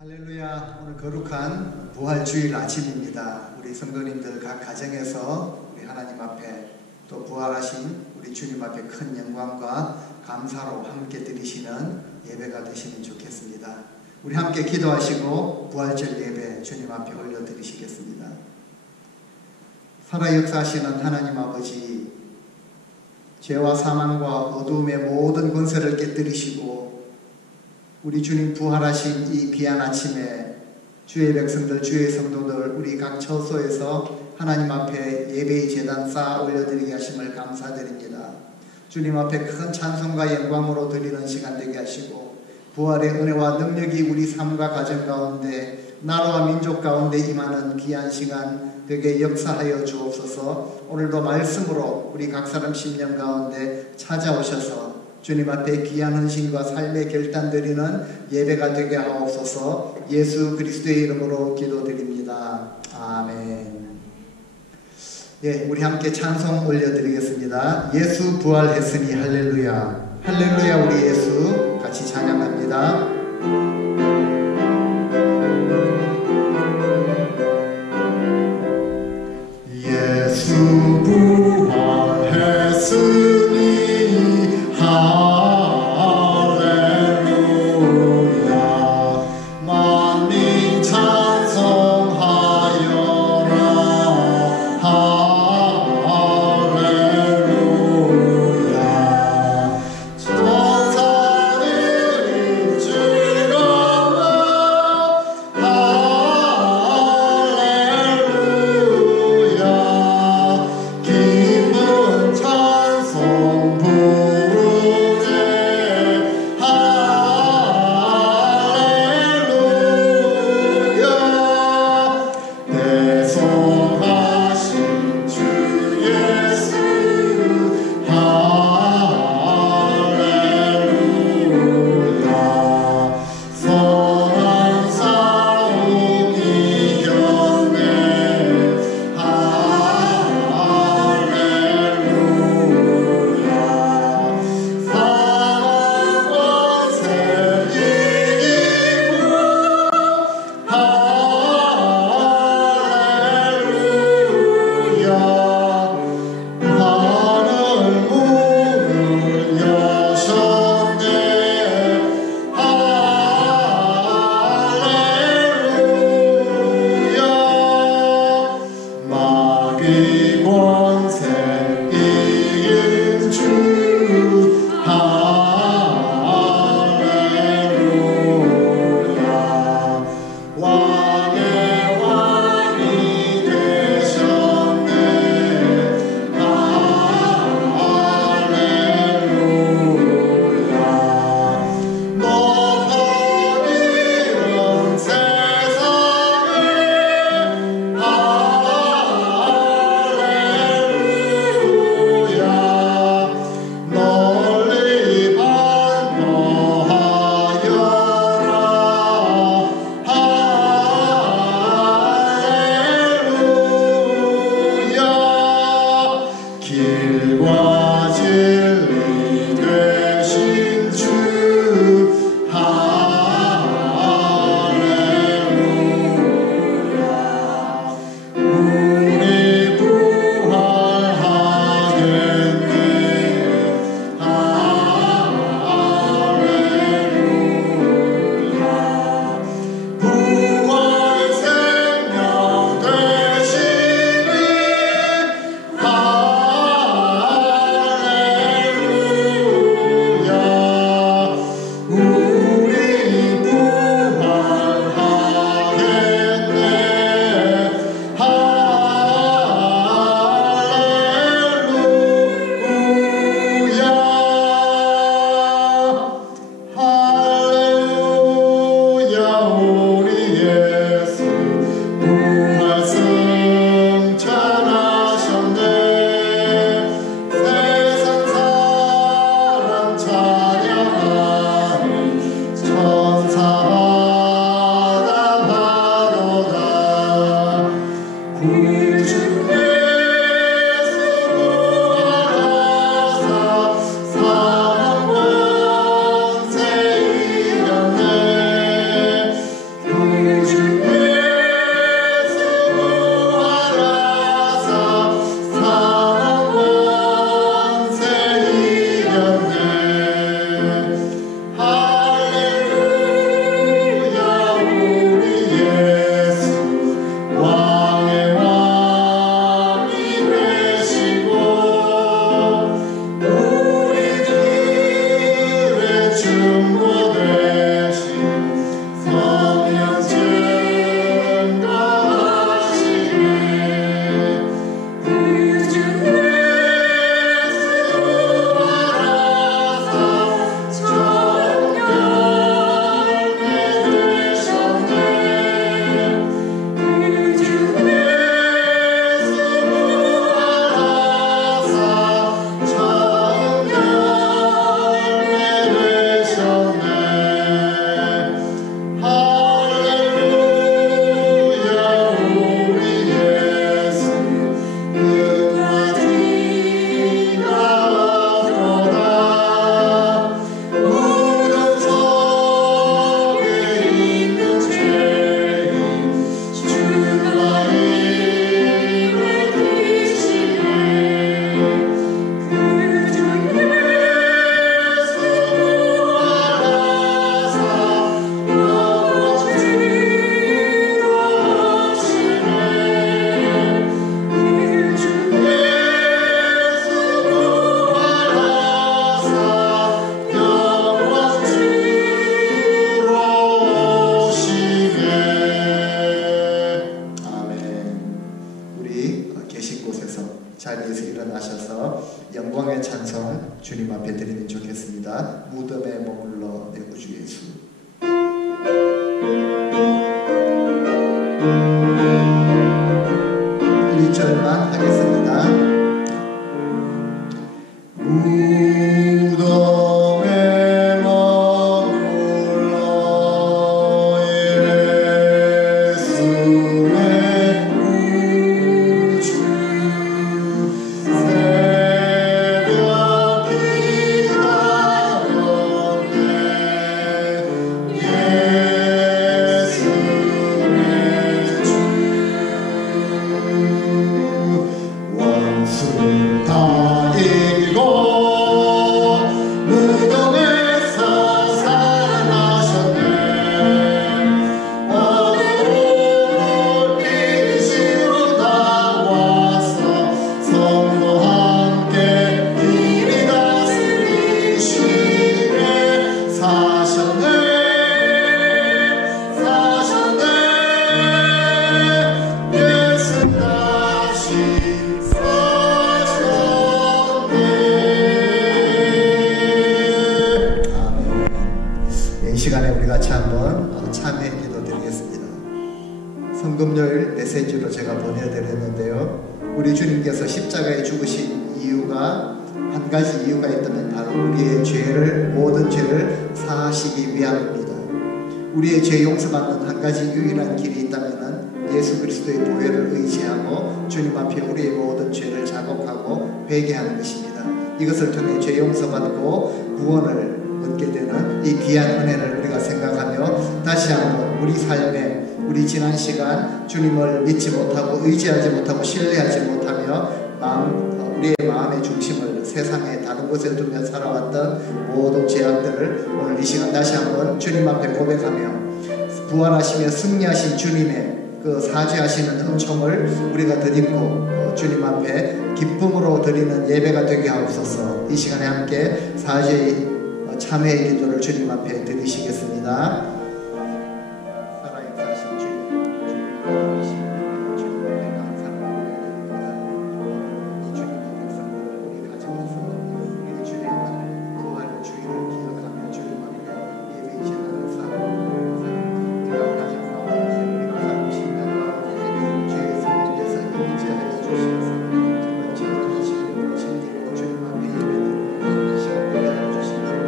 할렐루야. 오늘 거룩한 부활주일 아침입니다. 우리 성도님들 각 가정에서 우리 하나님 앞에 또 부활하신 우리 주님 앞에 큰 영광과 감사로 함께 드리시는 예배가 되시면 좋겠습니다. 우리 함께 기도하시고 부활절 예배 주님 앞에 올려드리시겠습니다. 살아 역사하시는 하나님 아버지, 죄와 사망과 어두움의 모든 권세를 깨뜨리시고 우리 주님 부활하신 이 귀한 아침에 주의 백성들, 주의 성도들, 우리 각 처소에서 하나님 앞에 예배의 제단 쌓아 올려드리게 하심을 감사드립니다. 주님 앞에 큰 찬송과 영광으로 드리는 시간 되게 하시고 부활의 은혜와 능력이 우리 삶과 가정 가운데 나라와 민족 가운데 임하는 귀한 시간 되게 역사하여 주옵소서. 오늘도 말씀으로 우리 각 사람 심령 가운데 찾아오셔서 주님 앞에 귀한 헌신과 삶의 결단 드리는 예배가 되게 하옵소서. 예수 그리스도의 이름으로 기도드립니다. 아멘. 예, 우리 함께 찬송 올려드리겠습니다. 예수 부활했으니 할렐루야. 할렐루야. 우리 예수 같이 찬양합니다. 예수 부활했으니 할렐루야. 만민 찬송하여라. 할렐루야. 천사들이 주를 하겠습니다. 무덤에 머물러 내 구주 예수. 1절만 하겠습니다. 무덤에 머물러 예수의 구주 새벽이 다가오네 예수의 주 원수 다 이기고 무덤에서 살아나셨네. 어두운 이시로 나와서 성도 함께 길이 다스리시네. 사셨네 예수 다시 사셨네. 아멘. 이 시간에 우리 같이 한번 참회 기도 드리겠습니다. 성금요일 메시지로 제가 보내드렸는데요. 우리 주님께서 십자가에 죽으신 이유가 한 가지 이유가 있다면 바로 우리의 죄를, 모든 죄를 사하시기 위함입니다. 우리의 죄 용서받는 한 가지 유일한 길이 있다면 예수 그리스도의 보혈을 의지하고 주님 앞에 우리의 모든 죄를 자복하고 회개하는 것입니다. 이것을 통해 죄 용서받고 구원을 얻게 되는 이 귀한 은혜를 우리가 생각하며 다시 한번 우리 삶에 우리 지난 시간 주님을 믿지 못하고 의지하지 못하고 신뢰하지 못하며 우리의 마음의 중심을 세상의 다른 곳에 두며 살아왔던 모든 죄악들을 오늘 이 시간 다시 한번 주님 앞에 고백하며 부활하시며 승리하신 주님의 그 사죄하시는 은총을 우리가 드리고 주님 앞에 기쁨으로 드리는 예배가 되게 하옵소서. 이 시간에 함께 사죄의 참회의 기도를 주님 앞에 드리시겠습니다. 살아계신 주님, 주님의 감사합니다. 이 주님의 백성들 우리 가정에서 우리 주의 부활 주의를 기억하며 주님 앞에 예배의 시간을 살아갑니다. 우리가 가정 가운데 우리가 살아오신 날 가운데 주의 성령께서 임재하여 주시옵소서. 정말 진리로 주님 앞에 예배드리는 시간 되게 하여 주시옵소서.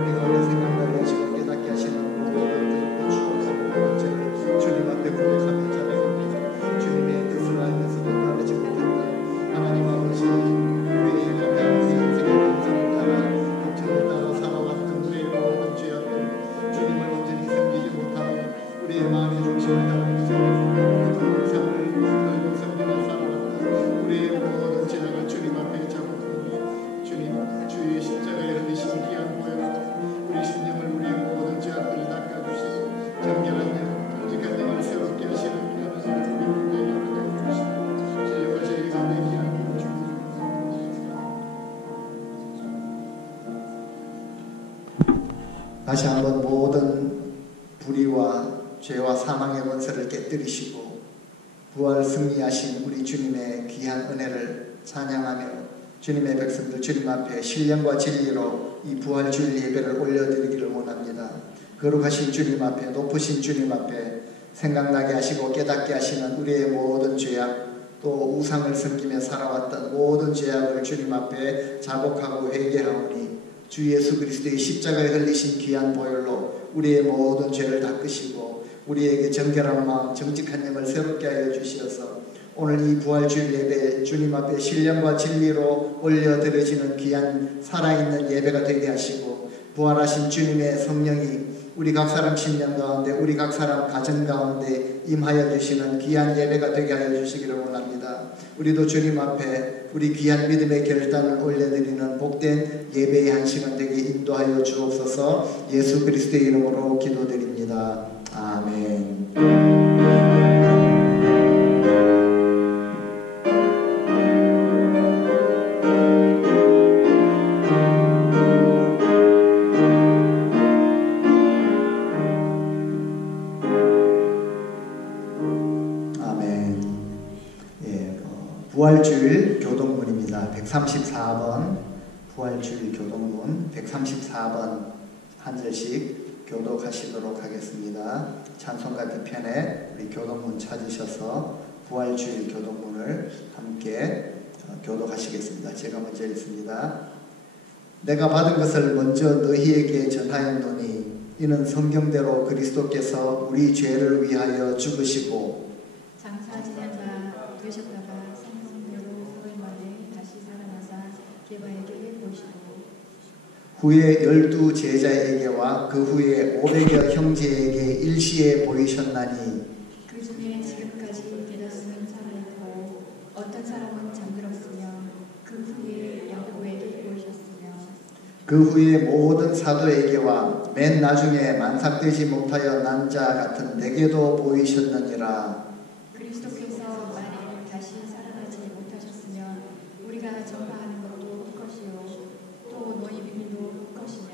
우리가 오늘 생각나게 하시고 깨닫게 하시는 모든 추억하고 문제를 주님 앞에 고백하며 자랑합니다. 주님의 뜻을 알면서도 따르지 못했다. 하나님 아버지 우리의 가면서 인생의 인생을 따라 육체를 따라 살아왔던 우리의 모든 죄악들 주님을 온전히 섬기지 못하고 우리의 마음의 중심을 따르는 삶을 넓은 섬기며 살아왔던 우리의 모든 죄악을 주님 앞에 자복하며 주님 주의 십자가에 흘리신 귀한 보혈로 우리 심령을 우리의 모든 죄악들을 닦아주시고 정결한 영, 정직한 영을 새롭게 하시는 귀한 은혜를 우리 모두에게 주시고 진리와 진리 가운데 귀한 복을 주옵소서. 다시 한번 모든 불의와 죄와 사망의 권세를 깨뜨리시고 부활 승리하신 우리 주님의 귀한 은혜를 찬양하며 주님의 백성들 주님 앞에 신령과 진리로 이 부활주일 예배를 올려드리기를 원합니다. 거룩하신 주님 앞에 높으신 주님 앞에 생각나게 하시고 깨닫게 하시는 우리의 모든 죄악 또 우상을 섬기며 살아왔던 모든 죄악을 주님 앞에 자복하고 회개하오니 주 예수 그리스도의 십자가에 흘리신 귀한 보혈로 우리의 모든 죄를 닦으시고 우리에게 정결한 마음 정직한 영을 새롭게 하여 주시어서 오늘 이 부활주일 예배 주님 앞에 신령과 진리로 올려드려지는 귀한 살아있는 예배가 되게 하시고 부활하신 주님의 성령이 우리 각 사람 심령 가운데 우리 각 사람 가정 가운데 임하여 주시는 귀한 예배가 되게 하여 주시기를 원합니다. 우리도 주님 앞에 우리 귀한 믿음의 결단을 올려드리는 복된 예배의 한 시간 되게 인도하여 주옵소서. 예수 그리스도의 이름으로 기도드립니다. 아멘. 부활주일 교동문입니다. 134번 부활주일 교독문 134번 한 절씩 교독하시도록 하겠습니다. 찬송가 뒤편에 우리 교독문 찾으셔서 부활주일 교독문을 함께 교독하시겠습니다. 제가 먼저 읽습니다. 내가 받은 것을 먼저 너희에게 전하였노니 이는 성경대로 그리스도께서 우리 죄를 위하여 죽으시고 장사 지내자 되셨다가 성경대로 사흘 만에 다시 살아나사 게바에게 보시고 후에 12 제자에게와 그 후에 500여 형제에게 일시에 보이셨나니 그 중에 지금까지 대다수는 살아있고 어떤 사람은 잠들었으며 그 후에 야고보에게 보이셨으며 그 후에 모든 사도에게와 맨 나중에 만삭되지 못하여 난 자 같은 내게도 보이셨느니라. 그리스도께서 만일 다시 살아나지 못하셨으면 우리가 전파하는 것도 헛것이요 또 너희 믿음도 헛것이며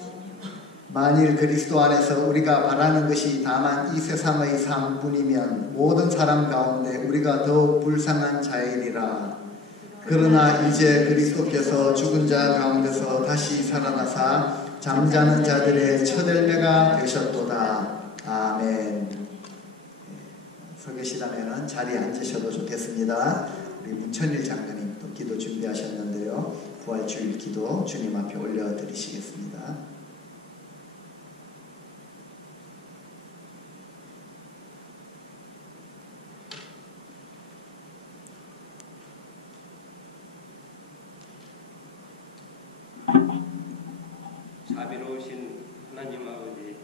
만일 그리스도 안에서 우리가 바라는 것이 다만 이 세상의 삶뿐이면 모든 사람 가운데 우리가 더욱 불쌍한 자이리라. 그러나 이제 그리스도께서 죽은 자 가운데서 다시 살아나사 잠자는 자들의 첫 열매가 되셨도다. 아멘. 서 계시다면 자리에 앉으셔도 좋겠습니다. 우리 문천일 장로님 또 기도 준비하셨는데요. 부활주일 기도 주님 앞에 올려드리시겠습니다. 자비로우신 하나님 아버지,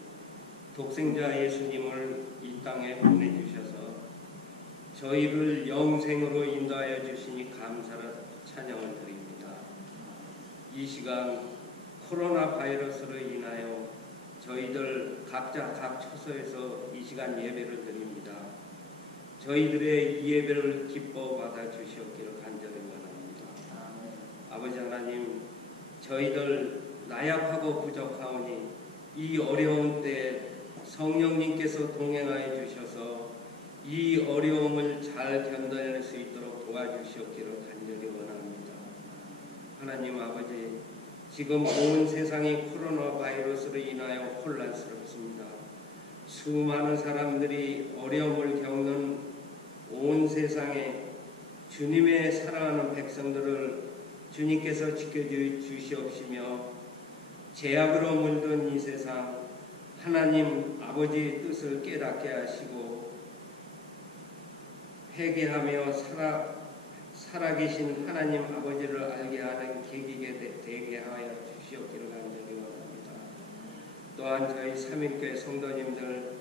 독생자 예수님을 이 땅에 보내주셔서 저희를 영생으로 인도하여 주시니 감사를 찬양을 드립니다. 이 시간 코로나 바이러스로 인하여 저희들 각자 각 처소에서 이 시간 예배를 드립니다. 저희들의 이 예배를 기뻐 받아 주시옵기를 간절히 원합니다. 아버지 하나님, 저희들 나약하고 부족하오니 이 어려운 때 성령님께서 동행하여 주셔서 이 어려움을 잘 견뎌낼 수 있도록 도와주시옵기를 간절히 원합니다. 하나님 아버지, 지금 온 세상이 코로나 바이러스로 인하여 혼란스럽습니다. 수많은 사람들이 어려움을 겪는 온 세상에 주님의 사랑하는 백성들을 주님께서 지켜주시옵시며 죄악으로 물든 이 세상 하나님 아버지의 뜻을 깨닫게 하시고 회개하며 살아계신 하나님 아버지를 알게 하는 계기가 되게 하여 주시옵기를 간절히 원합니다. 또한 저희 삼일교회 성도님들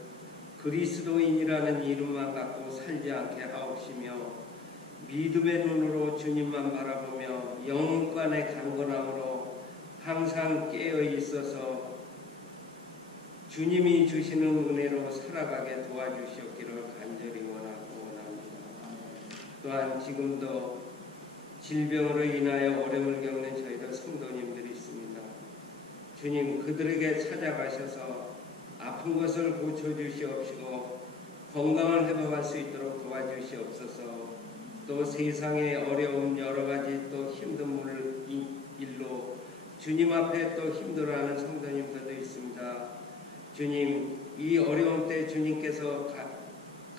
그리스도인이라는 이름만 갖고 살지 않게 하옵시며 믿음의 눈으로 주님만 바라보며 영혼간의 강건함으로 항상 깨어 있어서 주님이 주시는 은혜로 살아가게 도와주시옵기를 간절히 원합니다. 또한 지금도 질병으로 인하여 어려움을 겪는 저희들 성도님들이 있습니다. 주님, 그들에게 찾아가셔서 아픈 것을 고쳐주시옵시고 건강을 회복할 수 있도록 도와주시옵소서. 또 세상의 어려움 여러 가지 또 힘든 일로 주님 앞에 또 힘들어하는 성도님들도 있습니다. 주님, 이 어려운 때 주님께서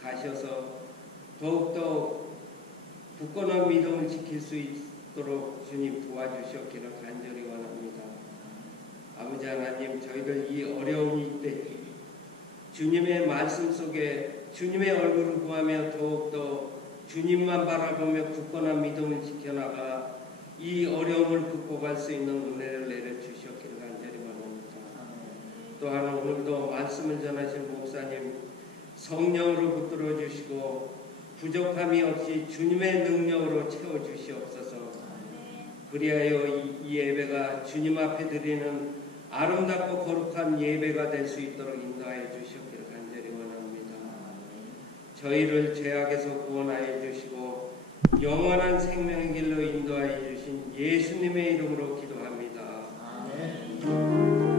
가셔서 더욱더 굳건한 믿음을 지킬 수 있도록 주님 도와주시옵기를 간절히 원합니다. 아버지 하나님, 저희들 이 어려운 때 주님의 말씀 속에 주님의 얼굴을 구하며 더욱더 주님만 바라보며 굳건한 믿음을 지켜나가 이 어려움을 극복할 수 있는 은혜를 내려주시옵기를 간절히 원합니다. 또한 오늘도 말씀을 전하신 목사님 성령으로 붙들어 주시고 부족함이 없이 주님의 능력으로 채워주시옵소서. 그리하여 이 예배가 주님 앞에 드리는 아름답고 거룩한 예배가 될 수 있도록 인도하여 주시옵기를 간절히 원합니다. 저희를 죄악에서 구원하여 주시고 영원한 생명의 길로 인도하여 주신 예수님의 이름으로 기도합니다. 아멘.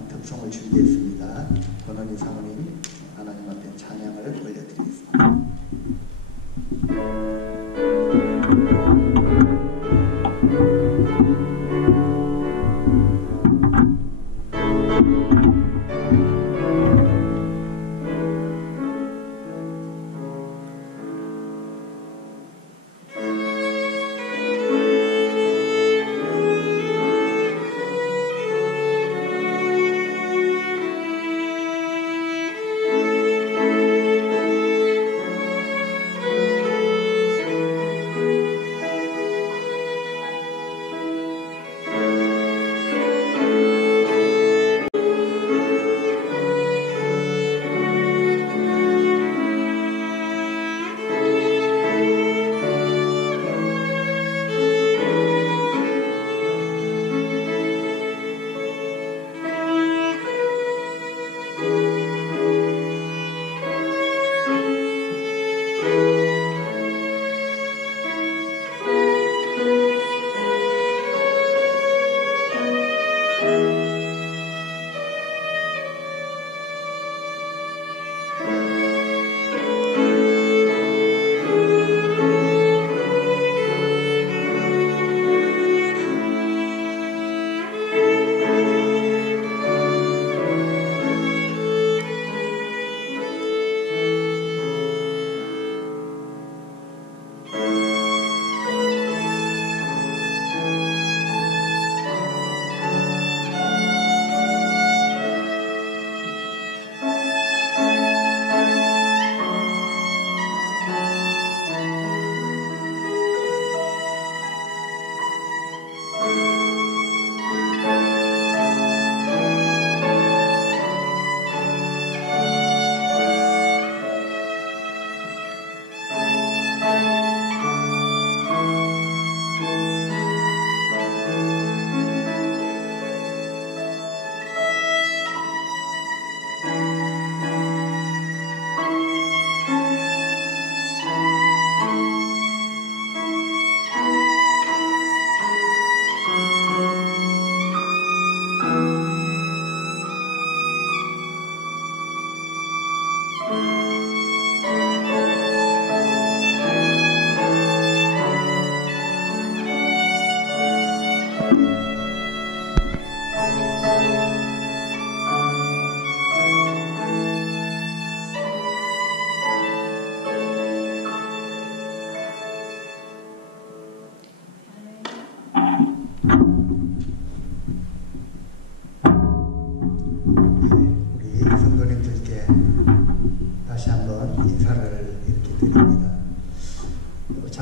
찬양 특송을 준비했습니다. 권원희 사모님 하나님 앞에 찬양을 올려드리겠습니다.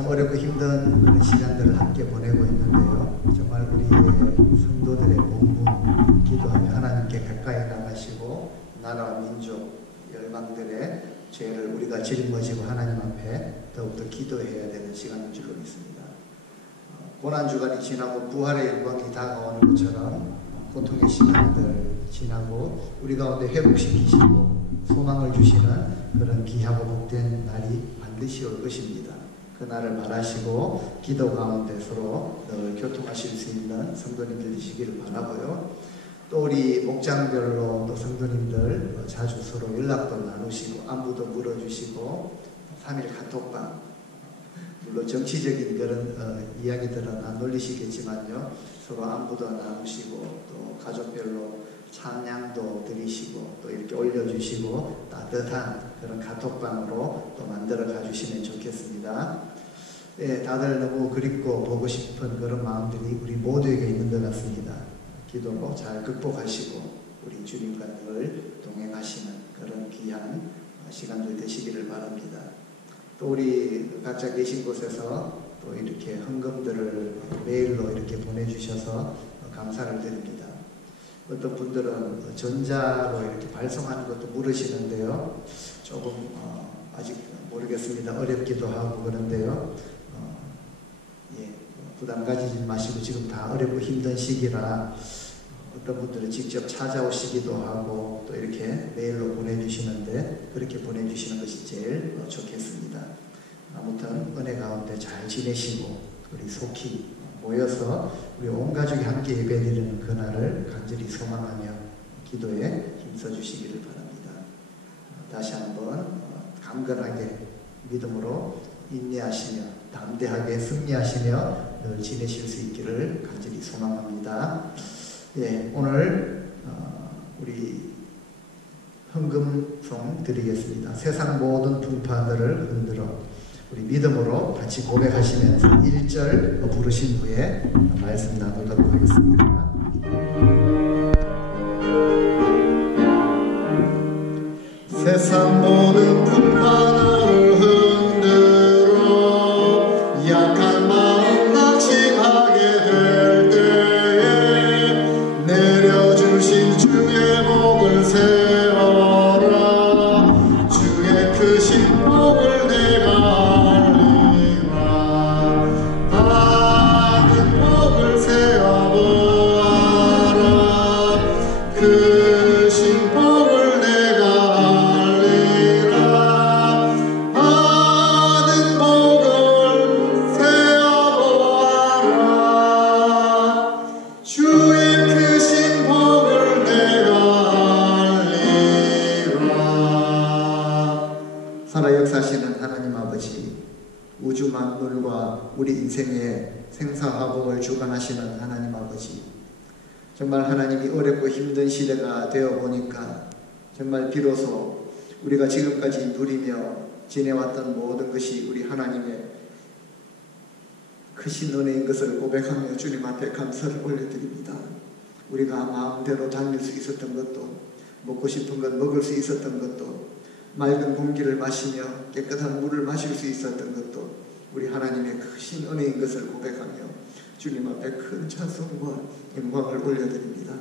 어렵고 힘든 그런 시간들을 함께 보내고 있는데요. 정말 우리의 성도들의 몸부림 기도하며 하나님께 가까이 나가시고 나라와 민족, 열방들의 죄를 우리가 짊어지고 하나님 앞에 더욱더 기도해야 되는 시간인 줄로 믿습니다. 고난주간이 지나고 부활의 영광이 다가오는 것처럼 고통의 시간들 지나고 우리 가운데 회복시키시고 소망을 주시는 그런 귀하고 복된 날이 반드시 올 것입니다. 그 날을 바라시고 기도 가운데 서로 늘 교통하실 수 있는 성도님들 되시기를 바라고요. 또 우리 목장별로 또 성도님들 자주 서로 연락도 나누시고 안부도 물어주시고 3일 카톡방, 물론 정치적인 그런 이야기들은 안 올리시겠지만요, 서로 안부도 나누시고 또 가족별로 찬양도 드리시고 또 이렇게 올려주시고 따뜻한 그런 카톡방으로 또 만들어 가주시면 좋겠습니다. 네, 다들 너무 그립고 보고 싶은 그런 마음들이 우리 모두에게 있는 것 같습니다. 기도로 잘 극복하시고 우리 주님과 늘 동행하시는 그런 귀한 시간들 되시기를 바랍니다. 또 우리 각자 계신 곳에서 또 이렇게 헌금들을 메일로 이렇게 보내주셔서 감사를 드립니다. 어떤 분들은 전자로 이렇게 발송하는 것도 물으시는데요. 조금 아직 모르겠습니다. 어렵기도 하고 그런데요. 부담 가지지 마시고 지금 다 어렵고 힘든 시기라 어떤 분들은 직접 찾아오시기도 하고 또 이렇게 메일로 보내주시는데 그렇게 보내주시는 것이 제일 좋겠습니다. 아무튼 은혜 가운데 잘 지내시고 우리 속히 모여서 우리 온 가족이 함께 예배드리는 그날을 간절히 소망하며 기도에 힘써 주시기를 바랍니다. 다시 한번 강건하게 믿음으로 인내하시며 담대하게 승리하시며 늘 지내실 수 있기를 간절히 소망합니다. 예, 오늘 우리 헌금송 드리겠습니다. 세상 모든 풍파들을 흔들어 우리 믿음으로 같이 고백하시면서 1절 부르신 후에 말씀 나누도록 하겠습니다. 세상 모든 풍파들을 흔들어 약한 마음 낙심하게 될 때에 내려주신 주의 복을 세워라. 주의 크신 복을 내가 알리라. 받은 복을 세어보아라. 크신 복을 내가 역사하시는 하나님 아버지, 우주 만물과 우리 인생의 생사화복을 주관하시는 하나님 아버지, 정말 하나님이 어렵고 힘든 시대가 되어 보니까 정말 비로소 우리가 지금까지 누리며 지내왔던 모든 것이 우리 하나님의 크신 은혜인 것을 고백하며 주님 앞에 감사를 올려드립니다. 우리가 마음대로 다닐 수 있었던 것도, 먹고 싶은 것 먹을 수 있었던 것도, 맑은 공기를 마시며 깨끗한 물을 마실 수 있었던 것도 우리 하나님의 크신 은혜인 것을 고백하며 주님 앞에 큰 찬송과 영광을 올려드립니다.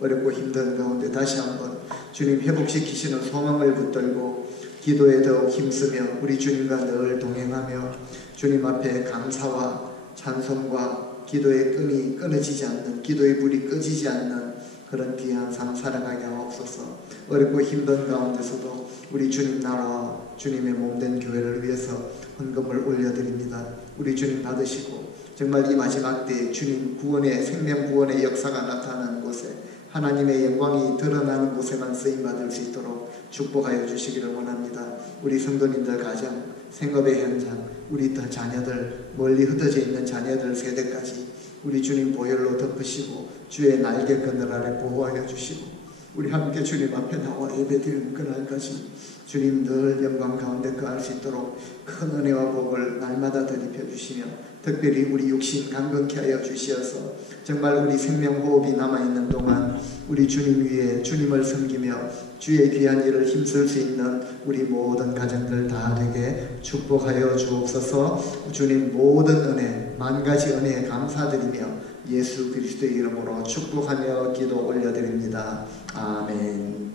어렵고 힘든 가운데 다시 한번 주님 회복시키시는 소망을 붙들고 기도에 더욱 힘쓰며 우리 주님과 늘 동행하며 주님 앞에 감사와 찬송과 기도의 끈이 끊어지지 않는, 기도의 불이 꺼지지 않는 그런 귀한 삶 살아가게 하옵소서. 어렵고 힘든 가운데서도 우리 주님 나라와 주님의 몸된 교회를 위해서 헌금을 올려드립니다. 우리 주님 받으시고 정말 이 마지막 때에 주님 구원의, 생명 구원의 역사가 나타나는 곳에, 하나님의 영광이 드러나는 곳에만 쓰임받을 수 있도록 축복하여 주시기를 원합니다. 우리 성도님들 가정, 생업의 현장, 우리 자녀들, 멀리 흩어져 있는 자녀들 세대까지 우리 주님 보혈로 덮으시고 주의 날개 그늘 아래 보호하여 주시고 우리 함께 주님 앞에 나와 예배드리는 그날까지 주님 늘 영광 가운데 거할 수 있도록 큰 은혜와 복을 날마다 더입혀 주시며 특별히 우리 육신 강건케 하여 주시어서 정말 우리 생명호흡이 남아있는 동안 우리 주님 위에 주님을 섬기며 주의 귀한 일을 힘쓸 수 있는 우리 모든 가정들 다 되게 축복하여 주옵소서. 주님 모든 은혜, 만가지 은혜에 감사드리며 예수 그리스도의 이름으로 축복하며 기도 올려드립니다. 아멘.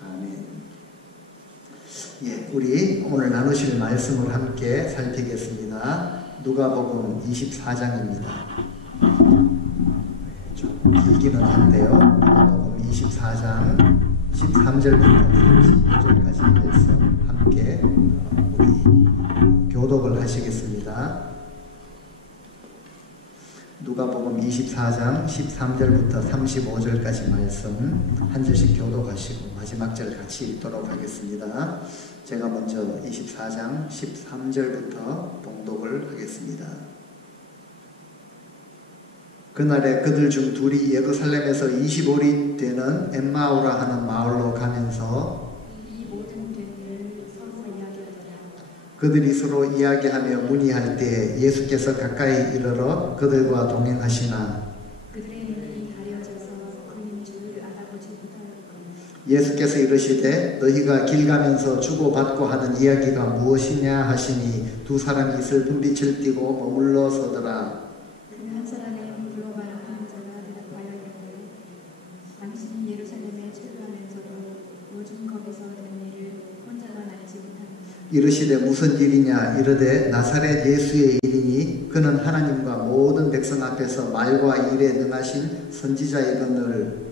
아멘. 예, 우리 오늘 나누실 말씀을 함께 살피겠습니다. 누가복음 24장입니다. 좀 길기는 한데요. 누가복음 24장 13절부터 35절까지 말씀 함께 우리 교독을 하시겠습니다. 누가복음 24장 13절부터 35절까지 말씀 한 절씩 교독하시고 마지막 절 같이 읽도록 하겠습니다. 제가 먼저 24장 13절부터 봉독을 하겠습니다. 그날에 그들 중 둘이 예루살렘에서 25리 되는 엠마오라 하는 마을로 가면서 이 모든 일을 서로 이야기하더라. 그들이 서로 이야기하며 문의할 때에 예수께서 가까이 이르러 그들과 동행하시나 그들의 눈이 가려져서 그인 줄 알아보지 못하였거늘. 예수께서 이르시되 너희가 길 가면서 주고받고 하는 이야기가 무엇이냐 하시니 두 사람이 슬픈 빛을 띠고 머물러 서더라. 한 사람의 블로바라 하는 자가 대답하여 이르되 당신이 예루살렘에 체류하면서도 요즘 거기서 된 일을 혼자만 알지 못하느냐. 이르시되 무슨 일이냐 이르되 나사렛 예수의 일이니 그는 하나님과 모든 백성 앞에서 말과 일에 능하신 선지자이거늘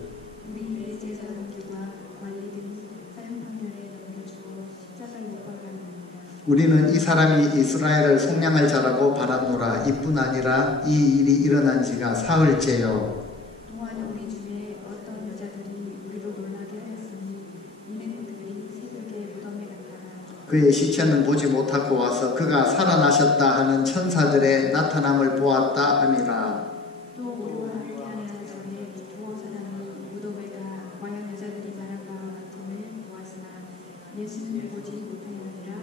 우리 제사장들과 관리들이 사형 판결에 넘겨주고 십자가에 못 박아 놓는다. 우리는 이 사람이 이스라엘을 속량할 자라고 바랐노라. 이뿐 아니라 이 일이 일어난 지가 사흘째요. 또한 우리 중에 어떤 여자들이 우리로 놀러 그의 시체는 보지 못하고 와서 그가 살아나셨다 하는 천사들의 나타남을 보았다 함이라. 또 우리와 함께하는 자중에 두어 사람이 무덤에가 과연 여자들이 말한 바와 같음을 보았으나 예수는 보지 못하였느니라.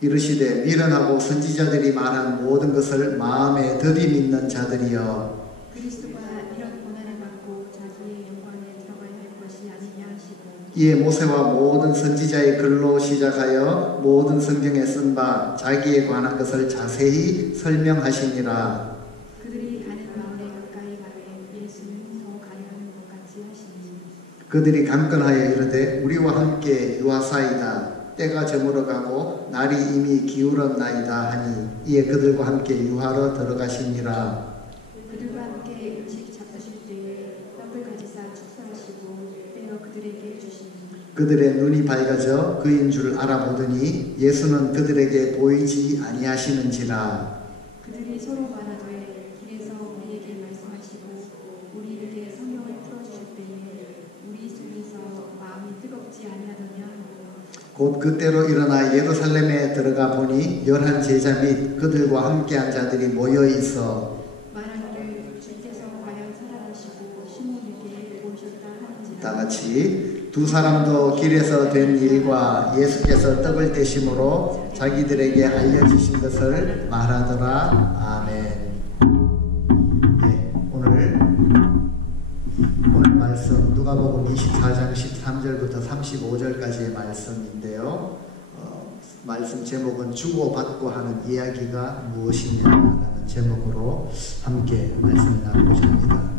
이르시되 미련하고 선지자들이 말한 모든 것을 마음에 더디 믿는 자들이여, 그리스도가 이런 고난을 받고 자기의 영광에 들어가야 할 것이 아니냐 하시고, 이에 모세와 모든 선지자의 글로 시작하여 모든 성경에 쓴 바 자기에 관한 것을 자세히 설명하시니라. 그들이 가는 마을에 가까이 가되 예수는 더 가려는 것 같이 하시니, 그들이 강건하여 이르되 우리와 함께 유하사이다. 때가 저물어 가고 날이 이미 기울었나이다 하니, 이에 그들과 함께 유하로 들어가시니라. 그들과 함께 음식 잡수실 때에 떡을 가지사 축사하시고 떼어 그들에게 주시니, 그들의 눈이 밝아져 그인 줄 알아보더니 예수는 그들에게 보이지 아니하시는지라. 그들이 서로 말하되 길에서 우리에게 말씀하시고 우리에게 성경을 풀어주실 때에 우리 속에서 마음이 뜨겁지 아니하더냐 하고, 곧 그때로 일어나 예루살렘에 들어가 보니 11 제자 및 그들과 함께한 자들이 모여 있어 말하기를 주께서 과연 살아나시고 시몬에게 보이셨다 하는지라. 다 같이 두 사람도 길에서 된 일과 예수께서 떡을 떼심으로 자기들에게 알려주신 것을 말하더라. 아멘. 네, 오늘 말씀 누가복음 24장 13절부터 35절까지의 말씀인데요. 말씀 제목은 주고받고 하는 이야기가 무엇이냐라는 제목으로 함께 말씀을 나누고자 합니다.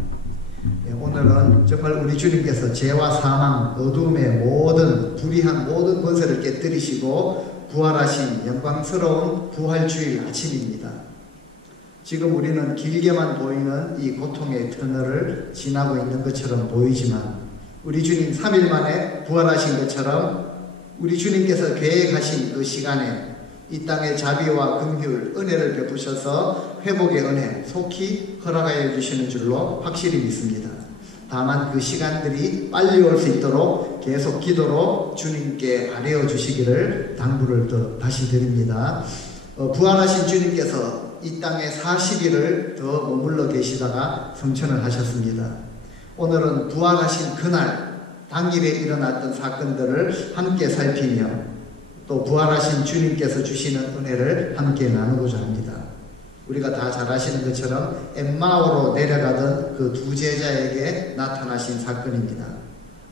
오늘은 정말 우리 주님께서 죄와 사망, 어둠의 모든 불의한 모든 권세를 깨뜨리시고 부활하신 영광스러운 부활주일 아침입니다. 지금 우리는 길게만 보이는 이 고통의 터널을 지나고 있는 것처럼 보이지만 우리 주님 3일 만에 부활하신 것처럼 우리 주님께서 계획하신 그 시간에 이 땅의 자비와 긍휼, 은혜를 베푸셔서 회복의 은혜 속히 허락하여 주시는 줄로 확실히 믿습니다. 다만 그 시간들이 빨리 올 수 있도록 계속 기도로 주님께 아뢰어 주시기를 당부를 또 다시 드립니다. 부활하신 주님께서 이 땅에 40일을 더 머물러 계시다가 성천을 하셨습니다. 오늘은 부활하신 그날 당일에 일어났던 사건들을 함께 살피며 또 부활하신 주님께서 주시는 은혜를 함께 나누고자 합니다. 우리가 다 잘 아시는 것처럼 엠마오로 내려가던 그 두 제자에게 나타나신 사건입니다.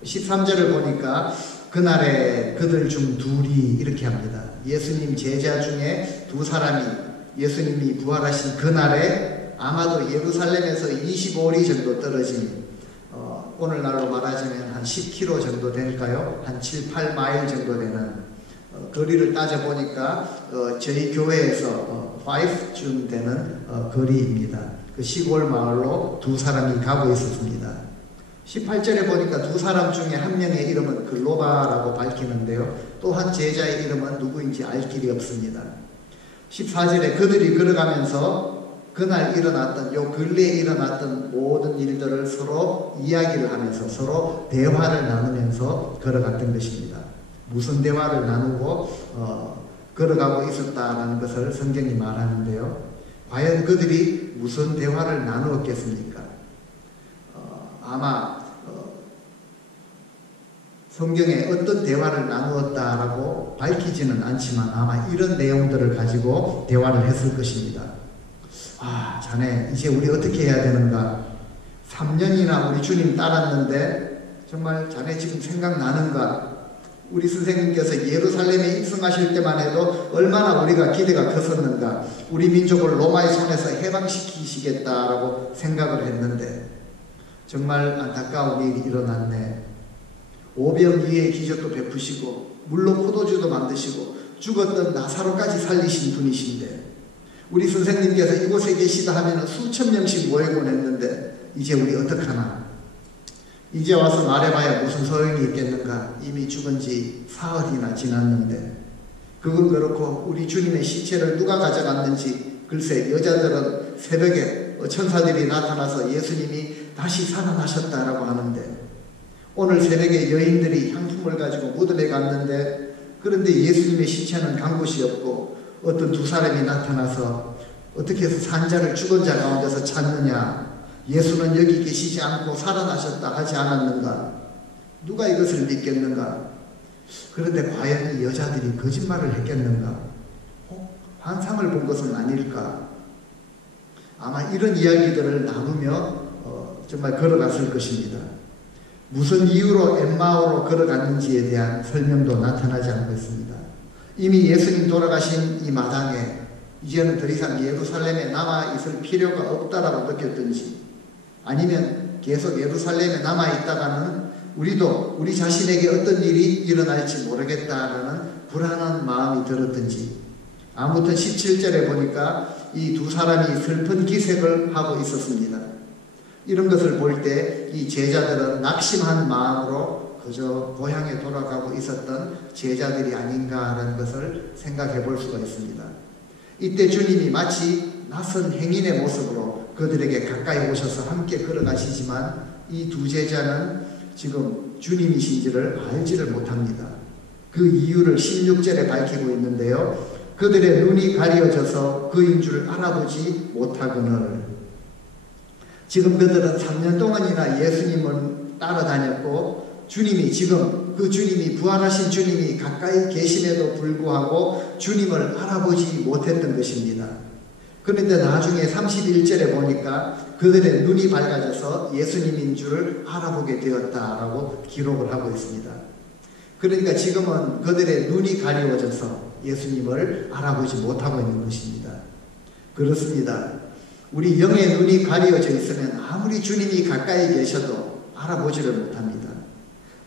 13절을 보니까 그날에 그들 중 둘이 이렇게 합니다. 예수님 제자 중에 두 사람이 예수님이 부활하신 그날에 아마도 예루살렘에서 25리 정도 떨어진 오늘날로 말하자면 한 10km 정도 될까요? 한 7, 8마일 정도 되는 거리를 따져보니까 저희 교회에서 5쯤 되는 거리입니다. 그 시골 마을로 두 사람이 가고 있었습니다. 18절에 보니까 두 사람 중에 한 명의 이름은 글로바라고 밝히는데요. 또 한 제자의 이름은 누구인지 알 길이 없습니다. 14절에 그들이 걸어가면서 그날 일어났던 요 근래에 일어났던 모든 일들을 서로 이야기를 하면서 서로 대화를 나누면서 걸어갔던 것입니다. 무슨 대화를 나누고 걸어가고 있었다는 것을 성경이 말하는데요. 과연 그들이 무슨 대화를 나누었겠습니까? 아마 성경에 어떤 대화를 나누었다라고 밝히지는 않지만 아마 이런 내용들을 가지고 대화를 했을 것입니다. 아, 자네 이제 우리 어떻게 해야 되는가? 3년이나 우리 주님 따랐는데 정말 자네 지금 생각나는가? 우리 선생님께서 예루살렘에 입성하실 때만 해도 얼마나 우리가 기대가 컸었는가? 우리 민족을 로마의 손에서 해방시키시겠다라고 생각을 했는데 정말 안타까운 일이 일어났네. 오병이의 기적도 베푸시고 물로 포도주도 만드시고 죽었던 나사로까지 살리신 분이신데 우리 선생님께서 이곳에 계시다 하면 수천 명씩 모이곤 했는데 이제 우리 어떡하나? 이제 와서 말해봐야 무슨 소용이 있겠는가? 이미 죽은 지 사흘이나 지났는데 그건 그렇고 우리 주님의 시체를 누가 가져갔는지 글쎄 여자들은 새벽에 천사들이 나타나서 예수님이 다시 살아나셨다라고 하는데 오늘 새벽에 여인들이 향품을 가지고 무덤에 갔는데 그런데 예수님의 시체는 간 곳이 없고 어떤 두 사람이 나타나서 어떻게 해서 산자를 죽은 자 가운데서 찾느냐, 예수는 여기 계시지 않고 살아나셨다 하지 않았는가, 누가 이것을 믿겠는가? 그런데 과연 이 여자들이 거짓말을 했겠는가? 환상을 본 것은 아닐까? 아마 이런 이야기들을 나누며 정말 걸어갔을 것입니다. 무슨 이유로 엠마오로 걸어갔는지에 대한 설명도 나타나지 않고 있습니다. 이미 예수님 돌아가신 이 마당에 이제는 더 이상 예루살렘에 남아있을 필요가 없다라고 느꼈든지, 아니면 계속 예루살렘에 남아있다가는 우리도 우리 자신에게 어떤 일이 일어날지 모르겠다라는 불안한 마음이 들었든지, 아무튼 17절에 보니까 이 두 사람이 슬픈 기색을 하고 있었습니다. 이런 것을 볼 때 이 제자들은 낙심한 마음으로 그저 고향에 돌아가고 있었던 제자들이 아닌가라는 것을 생각해 볼 수가 있습니다. 이때 주님이 마치 낯선 행인의 모습으로 그들에게 가까이 오셔서 함께 걸어가시지만 이 두 제자는 지금 주님이신지를 알지를 못합니다. 그 이유를 16절에 밝히고 있는데요. 그들의 눈이 가려져서 그인 줄 알아보지 못하거늘. 지금 그들은 3년 동안이나 예수님을 따라다녔고 주님이 지금 그 주님이 부활하신 주님이 가까이 계심에도 불구하고 주님을 알아보지 못했던 것입니다. 그런데 나중에 31절에 보니까 그들의 눈이 밝아져서 예수님인 줄을 알아보게 되었다라고 기록을 하고 있습니다. 그러니까 지금은 그들의 눈이 가리워져서 예수님을 알아보지 못하고 있는 것입니다. 그렇습니다. 우리 영의 눈이 가려져 있으면 아무리 주님이 가까이 계셔도 알아보지를 못합니다.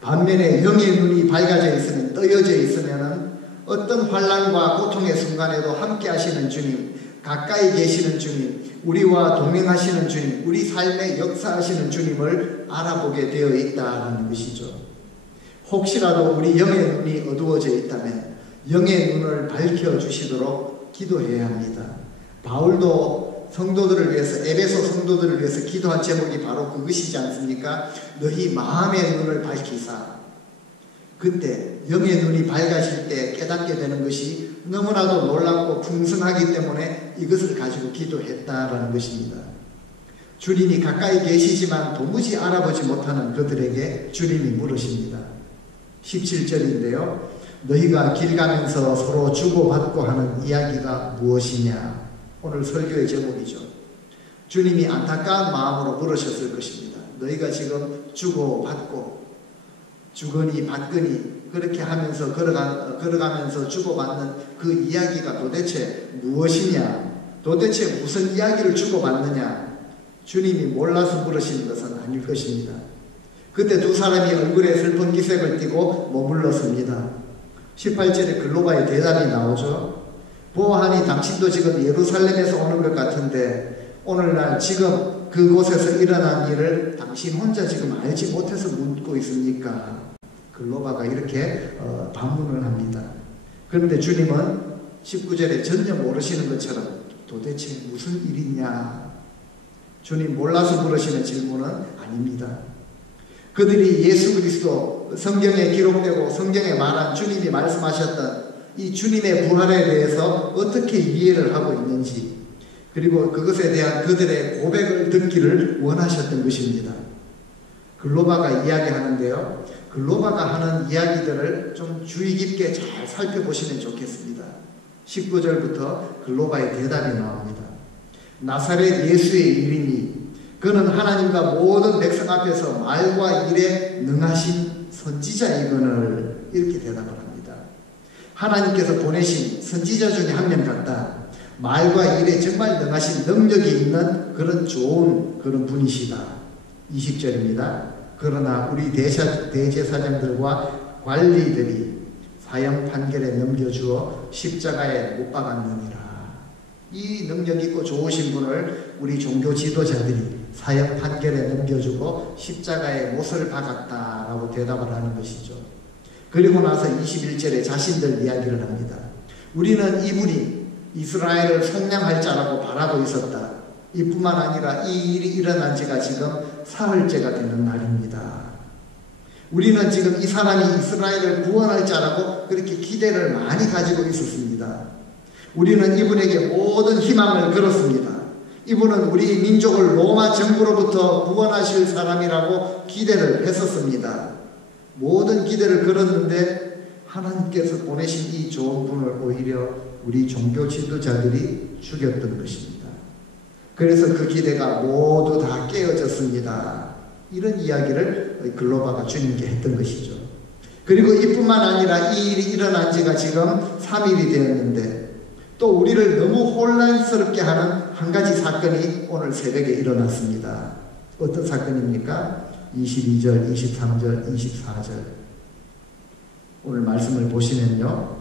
반면에 영의 눈이 밝아져 있으면, 떠여져 있으면 어떤 환난과 고통의 순간에도 함께 하시는 주님, 가까이 계시는 주님, 우리와 동행하시는 주님, 우리 삶에 역사하시는 주님을 알아보게 되어 있다는 것이죠. 혹시라도 우리 영의 눈이 어두워져 있다면 영의 눈을 밝혀주시도록 기도해야 합니다. 바울도 성도들을 위해서, 에베소 성도들을 위해서 기도한 제목이 바로 그것이지 않습니까? 너희 마음의 눈을 밝히사. 그때 영의 눈이 밝아질 때 깨닫게 되는 것이 너무나도 놀랍고 풍성하기 때문에 이것을 가지고 기도했다라는 것입니다. 주님이 가까이 계시지만 도무지 알아보지 못하는 그들에게 주님이 물으십니다. 17절인데요. 너희가 길 가면서 서로 주고받고 하는 이야기가 무엇이냐? 오늘 설교의 제목이죠. 주님이 안타까운 마음으로 물으셨을 것입니다. 너희가 지금 주고받고 주거니 받거니 그렇게 하면서 걸어가면서 주고받는 그 이야기가 도대체 무엇이냐? 도대체 무슨 이야기를 주고받느냐? 주님이 몰라서 물으시는 것은 아닐 것입니다. 그때 두 사람이 얼굴에 슬픈 기색을 띠고 머물렀습니다. 18절에 글로바의 대답이 나오죠. 보아하니 당신도 지금 예루살렘에서 오는 것 같은데 오늘날 지금 그곳에서 일어난 일을 당신 혼자 지금 알지 못해서 묻고 있습니까? 글로바가 이렇게 반문을 합니다. 그런데 주님은 19절에 전혀 모르시는 것처럼 도대체 무슨 일이냐? 주님 몰라서 물으시는 질문은 아닙니다. 그들이 예수 그리스도, 성경에 기록되고 성경에 말한 주님이 말씀하셨던 이 주님의 부활에 대해서 어떻게 이해를 하고 있는지, 그리고 그것에 대한 그들의 고백을 듣기를 원하셨던 것입니다. 글로바가 이야기하는데요. 글로바가 하는 이야기들을 좀 주의 깊게 잘 살펴보시면 좋겠습니다. 19절부터 글로바의 대답이 나옵니다. 나사렛 예수의 이름이 그는 하나님과 모든 백성 앞에서 말과 일에 능하신 선지자이거늘, 이렇게 대답을 합니다. 하나님께서 보내신 선지자 중에 한 명 같다. 말과 일에 정말 능하신 능력이 있는 그런 좋은 그런 분이시다. 20절입니다. 그러나 우리 대제사장들과 관리들이 사형 판결에 넘겨주어 십자가에 못 박았느니라. 이 능력 있고 좋으신 분을 우리 종교 지도자들이 사형 판결에 넘겨주고 십자가에 못을 박았다라고 대답을 하는 것이죠. 그리고 나서 21절에 자신들 이야기를 합니다. 우리는 이분이 이스라엘을 속량할 자라고 바라고 있었다. 이뿐만 아니라 이 일이 일어난 지가 지금 사흘째가 되는 날입니다. 우리는 지금 이 사람이 이스라엘을 구원할 자라고 그렇게 기대를 많이 가지고 있었습니다. 우리는 이분에게 모든 희망을 걸었습니다. 이분은 우리 민족을 로마 정부로부터 구원하실 사람이라고 기대를 했었습니다. 모든 기대를 걸었는데 하나님께서 보내신 이 좋은 분을 오히려 우리 종교 지도자들이 죽였던 것입니다. 그래서 그 기대가 모두 다 깨어졌습니다. 이런 이야기를 글로바가 주님께 했던 것이죠. 그리고 이뿐만 아니라 이 일이 일어난 지가 지금 3일이 되었는데 또 우리를 너무 혼란스럽게 하는 한 가지 사건이 오늘 새벽에 일어났습니다. 어떤 사건입니까? 22절, 23절, 24절 오늘 말씀을 보시면요.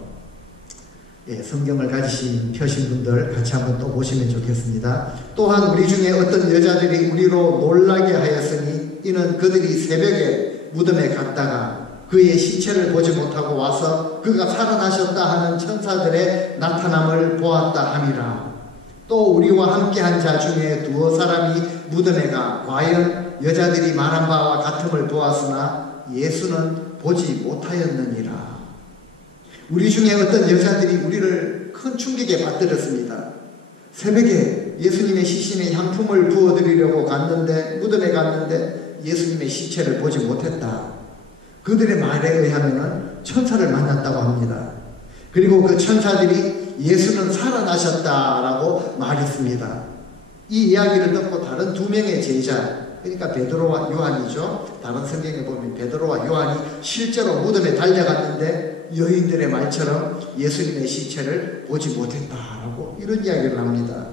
성경을 가지신 펴신 분들 같이 한번 또 보시면 좋겠습니다. 또한 우리 중에 어떤 여자들이 우리로 놀라게 하였으니 이는 그들이 새벽에 무덤에 갔다가 그의 시체를 보지 못하고 와서 그가 살아나셨다 하는 천사들의 나타남을 보았다 함이라. 또 우리와 함께한 자 중에 두어 사람이 무덤에 가 과연 여자들이 말한 바와 같음을 보았으나 예수는 보지 못하였느니라. 우리 중에 어떤 여자들이 우리를 큰 충격에 받들었습니다. 새벽에 예수님의 시신에 향품을 부어드리려고 갔는데 무덤에 갔는데 예수님의 시체를 보지 못했다. 그들의 말에 의하면 천사를 만났다고 합니다. 그리고 그 천사들이 예수는 살아나셨다라고 말했습니다. 이 이야기를 듣고 다른 두 명의 제자, 그러니까 베드로와 요한이죠. 다른 성경에 보면 베드로와 요한이 실제로 무덤에 달려갔는데 여인들의 말처럼 예수님의 시체를 보지 못했다라고 이런 이야기를 합니다.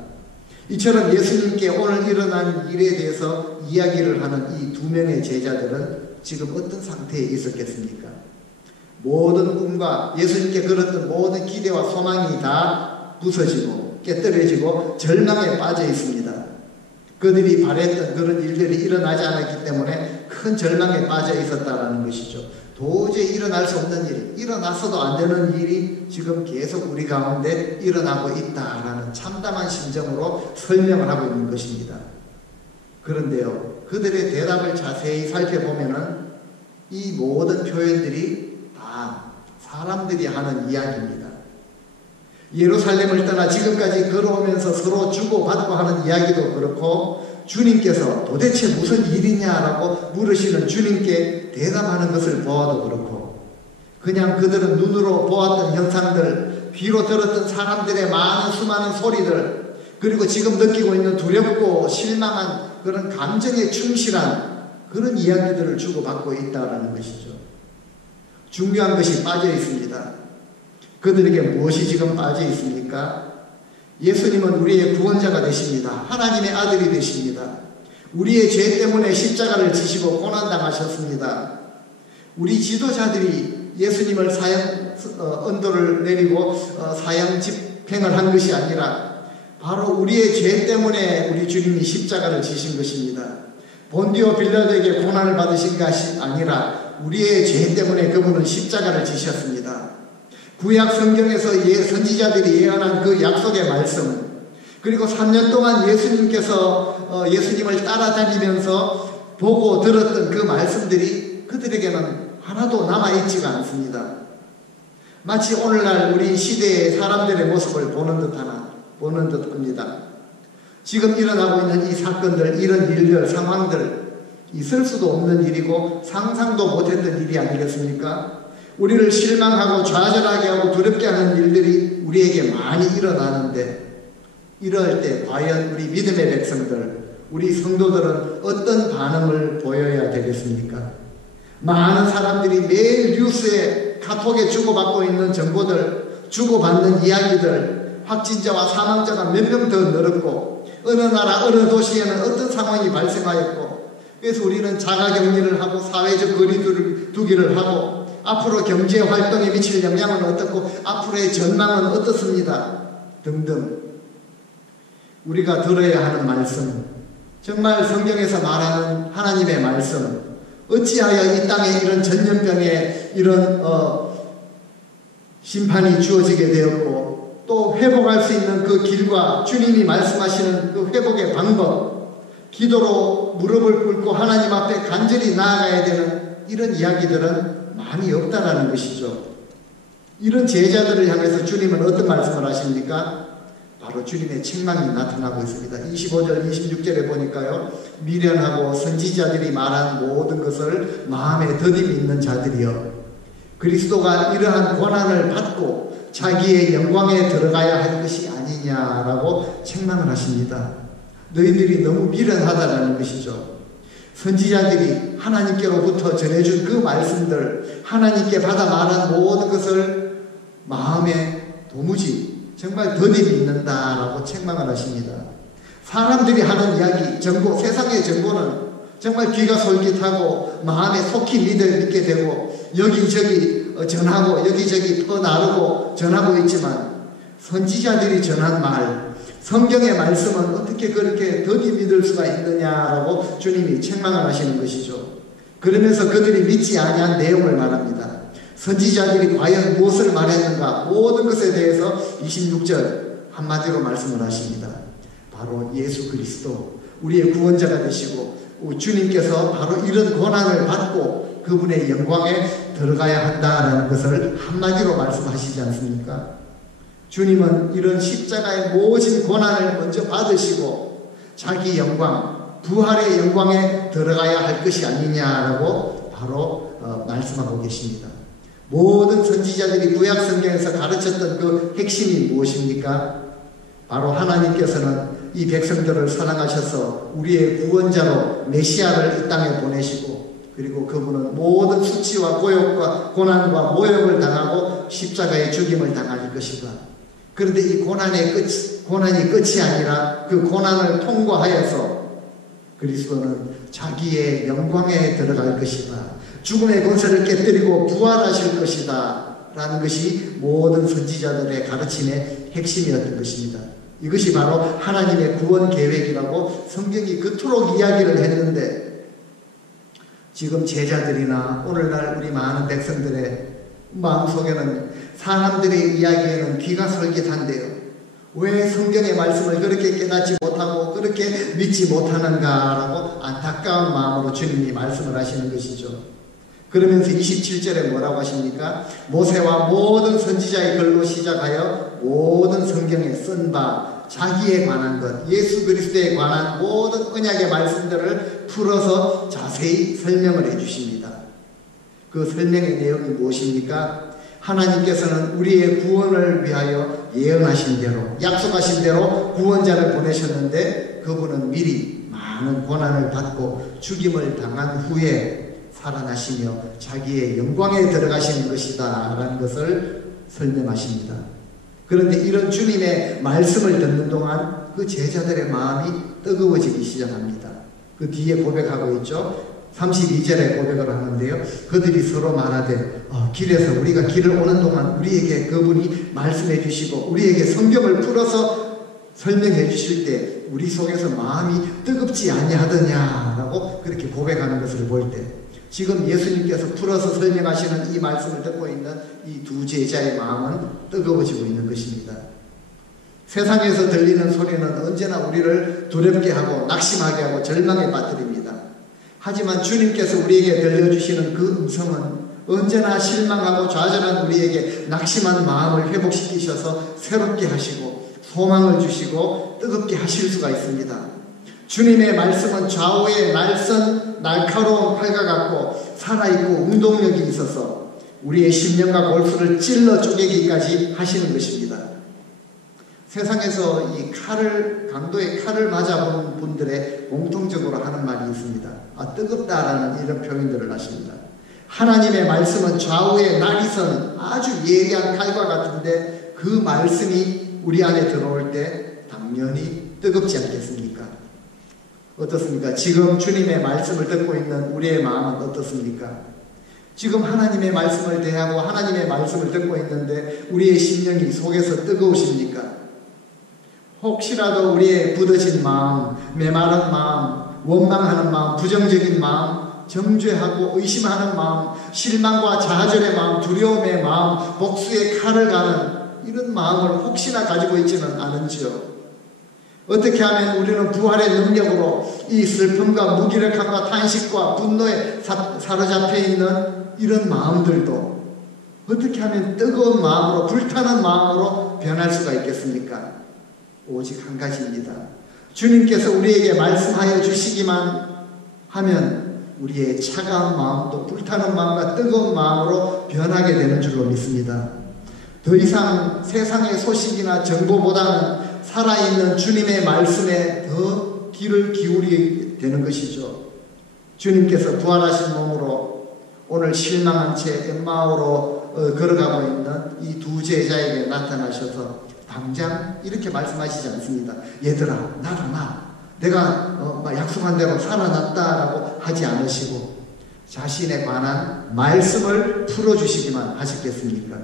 이처럼 예수님께 오늘 일어난 일에 대해서 이야기를 하는 이 두 명의 제자들은 지금 어떤 상태에 있었겠습니까? 모든 꿈과 예수님께 걸었던 모든 기대와 소망이 다 부서지고 깨뜨려지고 절망에 빠져 있습니다. 그들이 바랬던 그런 일들이 일어나지 않았기 때문에 큰 절망에 빠져 있었다는 것이죠. 도저히 일어날 수 없는 일, 일어나서도 안 되는 일이 지금 계속 우리 가운데 일어나고 있다라는 참담한 심정으로 설명을 하고 있는 것입니다. 그런데요, 그들의 대답을 자세히 살펴보면은 이 모든 표현들이 다 사람들이 하는 이야기입니다. 예루살렘을 떠나 지금까지 걸어오면서 서로 주고받고 하는 이야기도 그렇고 주님께서 도대체 무슨 일이냐라고 물으시는 주님께 대답하는 것을 보아도 그렇고 그냥 그들은 눈으로 보았던 현상들, 귀로 들었던 사람들의 많은 수많은 소리들, 그리고 지금 느끼고 있는 두렵고 실망한 그런 감정에 충실한 그런 이야기들을 주고받고 있다는 것이죠. 중요한 것이 빠져 있습니다. 그들에게 무엇이 지금 빠져 있습니까? 예수님은 우리의 구원자가 되십니다. 하나님의 아들이 되십니다. 우리의 죄 때문에 십자가를 지시고 고난당하셨습니다. 우리 지도자들이 예수님을 언도를 내리고 사형 집행을 한 것이 아니라 바로 우리의 죄 때문에 우리 주님이 십자가를 지신 것입니다. 본디오 빌라도에게 고난을 받으신 것이 아니라 우리의 죄 때문에 그분은 십자가를 지셨습니다. 구약 성경에서 선지자들이 예언한 그 약속의 말씀, 그리고 3년 동안 예수님을 따라다니면서 보고 들었던 그 말씀들이 그들에게는 하나도 남아있지가 않습니다. 마치 오늘날 우리 시대의 사람들의 모습을 보는 듯합니다. 지금 일어나고 있는 이 사건들, 이런 일들, 상황들 있을 수도 없는 일이고 상상도 못했던 일이 아니겠습니까? 우리를 실망하고 좌절하게 하고 두렵게 하는 일들이 우리에게 많이 일어나는데 이럴 때 과연 우리 믿음의 백성들, 우리 성도들은 어떤 반응을 보여야 되겠습니까? 많은 사람들이 매일 뉴스에 카톡에 주고받고 있는 정보들, 주고받는 이야기들, 확진자와 사망자가 몇 명 더 늘었고 어느 나라 어느 도시에는 어떤 상황이 발생하였고 그래서 우리는 자가격리를 하고 사회적 거리두기를 하고 앞으로 경제활동에 미칠 영향은 어떻고 앞으로의 전망은 어떻습니다. 등등 우리가 들어야 하는 말씀, 정말 성경에서 말하는 하나님의 말씀, 어찌하여 이 땅에 이런 전염병에 이런 심판이 주어지게 되었고 또 회복할 수 있는 그 길과 주님이 말씀하시는 그 회복의 방법, 기도로 무릎을 꿇고 하나님 앞에 간절히 나아가야 되는 이런 이야기들은 많이 없다라는 것이죠. 이런 제자들을 향해서 주님은 어떤 말씀을 하십니까? 바로 주님의 책망이 나타나고 있습니다. 25절, 26절에 보니까요. 미련하고 선지자들이 말한 모든 것을 마음에 더듬이 있는 자들이여. 그리스도가 이러한 고난을 받고 자기의 영광에 들어가야 할 것이 아니냐라고 책망을 하십니다. 너희들이 너무 미련하다라는 것이죠. 선지자들이 하나님께로부터 전해준 그 말씀들, 하나님께 받아 말한 모든 것을 마음에 도무지 정말 더듬이 있는다라고 책망을 하십니다. 사람들이 하는 이야기, 정보, 세상의 정보는 정말 귀가 솔깃하고 마음에 속히 믿게 되고 여기저기 전하고 여기저기 퍼나르고 전하고 있지만 선지자들이 전한 말, 성경의 말씀은 어떻게 그렇게 더디 믿을 수가 있느냐라고 주님이 책망을 하시는 것이죠. 그러면서 그들이 믿지 아니한 내용을 말합니다. 선지자들이 과연 무엇을 말했는가? 모든 것에 대해서 26절 한마디로 말씀을 하십니다. 바로 예수 그리스도, 우리의 구원자가 되시고 주님께서 바로 이런 고난을 받고 그분의 영광에 들어가야 한다라는 것을 한마디로 말씀하시지 않습니까? 주님은 이런 십자가의 모진 고난을 먼저 받으시고 자기 영광, 부활의 영광에 들어가야 할 것이 아니냐라고 바로 말씀하고 계십니다. 모든 선지자들이 구약 성경에서 가르쳤던 그 핵심이 무엇입니까? 바로 하나님께서는 이 백성들을 사랑하셔서 우리의 구원자로 메시아를 이 땅에 보내시고 그리고 그분은 모든 수치와 고역과 고난과 모욕을 당하고 십자가의 죽임을 당할 것이다. 그런데 이 고난이 끝이 아니라 그 고난을 통과하여서 그리스도는 자기의 영광에 들어갈 것이다. 죽음의 권세를 깨뜨리고 부활하실 것이다. 라는 것이 모든 선지자들의 가르침의 핵심이었던 것입니다. 이것이 바로 하나님의 구원 계획이라고 성경이 그토록 이야기를 했는데 지금 제자들이나 오늘날 우리 많은 백성들의 마음속에는 사람들의 이야기에는 귀가 솔깃한데요. 왜 성경의 말씀을 그렇게 깨닫지 못하고 그렇게 믿지 못하는가라고 안타까운 마음으로 주님이 말씀을 하시는 것이죠. 그러면서 27절에 뭐라고 하십니까? 모세와 모든 선지자의 글로 시작하여 모든 성경에 쓴 바 자기에 관한 것, 예수 그리스도에 관한 모든 언약의 말씀들을 풀어서 자세히 설명을 해 주십니다. 그 설명의 내용이 무엇입니까? 하나님께서는 우리의 구원을 위하여 예언하신 대로, 약속하신 대로 구원자를 보내셨는데 그분은 미리 많은 고난을 받고 죽임을 당한 후에 살아나시며 자기의 영광에 들어가시는 것이다 라는 것을 설명하십니다. 그런데 이런 주님의 말씀을 듣는 동안 그 제자들의 마음이 뜨거워지기 시작합니다. 그 뒤에 고백하고 있죠. 32절에 고백을 하는데요. 그들이 서로 말하되 길에서 우리가 길을 오는 동안 우리에게 그분이 말씀해 주시고 우리에게 성경을 풀어서 설명해 주실 때 우리 속에서 마음이 뜨겁지 아니하더냐라고 그렇게 고백하는 것을 볼 때 지금 예수님께서 풀어서 설명하시는 이 말씀을 듣고 있는 이 두 제자의 마음은 뜨거워지고 있는 것입니다. 세상에서 들리는 소리는 언제나 우리를 두렵게 하고 낙심하게 하고 절망에 빠뜨립니다. 하지만 주님께서 우리에게 들려주시는 그 음성은 언제나 실망하고 좌절한 우리에게 낙심한 마음을 회복시키셔서 새롭게 하시고 소망을 주시고 뜨겁게 하실 수가 있습니다. 주님의 말씀은 좌우에 날카로운 칼과 같고 살아있고 운동력이 있어서 우리의 심령과 골수를 찔러 쪼개기까지 하시는 것입니다. 세상에서 이 강도의 칼을 맞아본 분들의 공통적으로 하는 말이 있습니다. 뜨겁다라는 이런 표현들을 하십니다. 하나님의 말씀은 좌우에 날이 선 아주 예리한 칼과 같은데 그 말씀이 우리 안에 들어올 때 당연히 뜨겁지 않겠습니까? 어떻습니까? 지금 주님의 말씀을 듣고 있는 우리의 마음은 어떻습니까? 지금 하나님의 말씀을 대하고 하나님의 말씀을 듣고 있는데 우리의 심령이 속에서 뜨거우십니까? 혹시라도 우리의 굳어진 마음, 메마른 마음, 원망하는 마음, 부정적인 마음, 정죄하고 의심하는 마음, 실망과 좌절의 마음, 두려움의 마음, 복수의 칼을 가는 이런 마음을 혹시나 가지고 있지는 않은지요? 어떻게 하면 우리는 부활의 능력으로 이 슬픔과 무기력함과 탄식과 분노에 사로잡혀 있는 이런 마음들도 어떻게 하면 뜨거운 마음으로, 불타는 마음으로 변할 수가 있겠습니까? 오직 한 가지입니다. 주님께서 우리에게 말씀하여 주시기만 하면 우리의 차가운 마음도 불타는 마음과 뜨거운 마음으로 변하게 되는 줄로 믿습니다. 더 이상 세상의 소식이나 정보보다는 살아있는 주님의 말씀에 더 귀를 기울이게 되는 것이죠. 주님께서 부활하신 몸으로 오늘 실망한 채 엠마오로 걸어가고 있는 이 두 제자에게 나타나셔서 당장 이렇게 말씀하시지 않습니다. 얘들아, 나다. 내가 약속한 대로 살아났다라고 하지 않으시고 자신에 관한 말씀을 풀어주시기만 하셨겠습니까?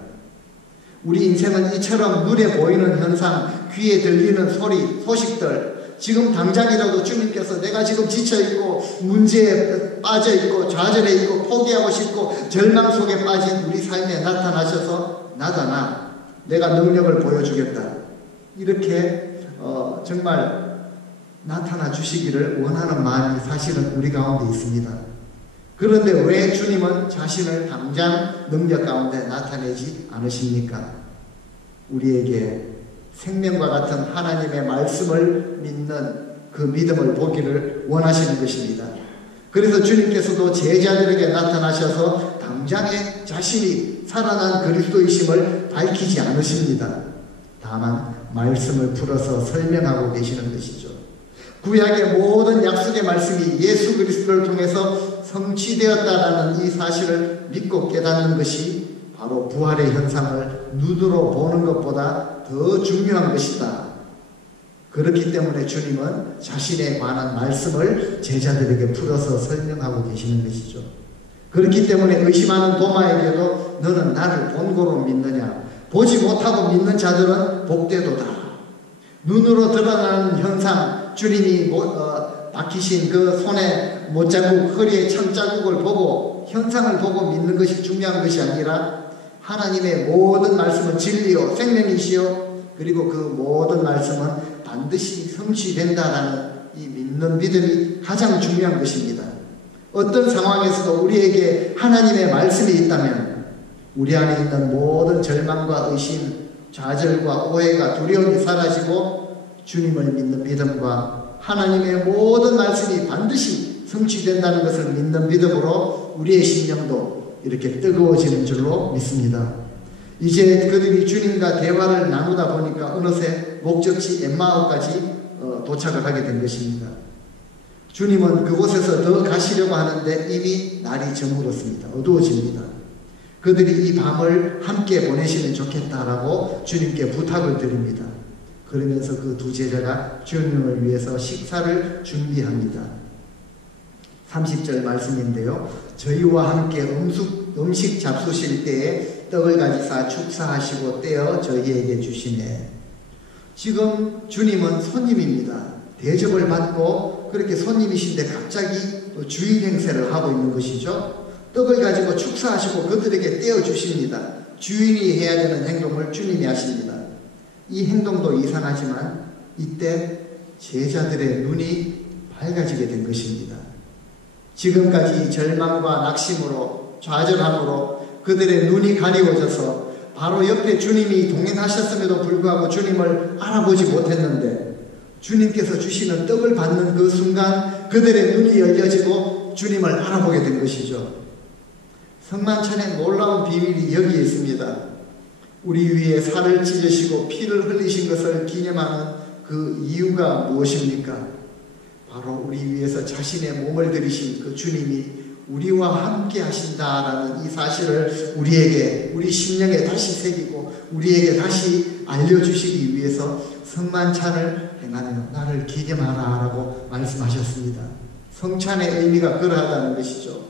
우리 인생은 이처럼 눈에 보이는 현상, 귀에 들리는 소리, 소식들, 지금 당장이라도 주님께서 내가 지금 지쳐있고 문제에 빠져있고 좌절해 있고 포기하고 싶고 절망 속에 빠진 우리 삶에 나타나셔서 나다, 내가 능력을 보여주겠다, 이렇게 정말 나타나 주시기를 원하는 마음이 사실은 우리 가운데 있습니다. 그런데 왜 주님은 자신을 당장 능력 가운데 나타내지 않으십니까? 우리에게 생명과 같은 하나님의 말씀을 믿는 그 믿음을 보기를 원하시는 것입니다. 그래서 주님께서도 제자들에게 나타나셔서 당장에 자신이 살아난 그리스도이심을 밝히지 않으십니다. 다만 말씀을 풀어서 설명하고 계시는 것이죠. 구약의 모든 약속의 말씀이 예수 그리스도를 통해서 성취되었다라는 이 사실을 믿고 깨닫는 것이 바로 부활의 현상을 눈으로 보는 것보다 더 중요한 것이다. 그렇기 때문에 주님은 자신에 관한 말씀을 제자들에게 풀어서 설명하고 계시는 것이죠. 그렇기 때문에 의심하는 도마에게도 너는 나를 본고로 믿느냐? 보지 못하고 믿는 자들은 복되도다. 눈으로 드러나는 현상, 주님이 박히신 그 손에 못자국, 허리에 창자국을 보고 현상을 보고 믿는 것이 중요한 것이 아니라 하나님의 모든 말씀은 진리요 생명이시요 그리고 그 모든 말씀은 반드시 성취된다라는 이 믿는 믿음이 가장 중요한 것입니다. 어떤 상황에서도 우리에게 하나님의 말씀이 있다면 우리 안에 있는 모든 절망과 의심, 좌절과 오해가 두려움이 사라지고 주님을 믿는 믿음과 하나님의 모든 말씀이 반드시 성취된다는 것을 믿는 믿음으로 우리의 심령도 이렇게 뜨거워지는 줄로 믿습니다. 이제 그들이 주님과 대화를 나누다 보니까 어느새 목적지 엠마오까지 도착을 하게 된 것입니다. 주님은 그곳에서 더 가시려고 하는데 이미 날이 저물었습니다. 어두워집니다. 그들이 이 밤을 함께 보내시면 좋겠다라고 주님께 부탁을 드립니다. 그러면서 그 두 제자가 주님을 위해서 식사를 준비합니다. 30절 말씀인데요. 저희와 함께 음식 잡수실 때에 떡을 가지사 축사하시고 떼어 저희에게 주시네. 지금 주님은 손님입니다. 대접을 받고 그렇게 손님이신데 갑자기 주인 행세를 하고 있는 것이죠. 떡을 가지고 축사하시고 그들에게 떼어 주십니다. 주인이 해야 되는 행동을 주님이 하십니다. 이 행동도 이상하지만 이때 제자들의 눈이 밝아지게 된 것입니다. 지금까지 절망과 낙심으로 좌절함으로 그들의 눈이 가리워져서 바로 옆에 주님이 동행하셨음에도 불구하고 주님을 알아보지 못했는데 주님께서 주시는 떡을 받는 그 순간 그들의 눈이 열려지고 주님을 알아보게 된 것이죠. 성만찬의 놀라운 비밀이 여기에 있습니다. 우리 위에 살을 찢으시고 피를 흘리신 것을 기념하는 그 이유가 무엇입니까? 바로 우리 위해서 자신의 몸을 들이신 그 주님이 우리와 함께 하신다라는 이 사실을 우리에게, 우리 심령에 다시 새기고 우리에게 다시 알려주시기 위해서 성만찬을 행하며 나를 기념하라 라고 말씀하셨습니다. 성찬의 의미가 그러하다는 것이죠.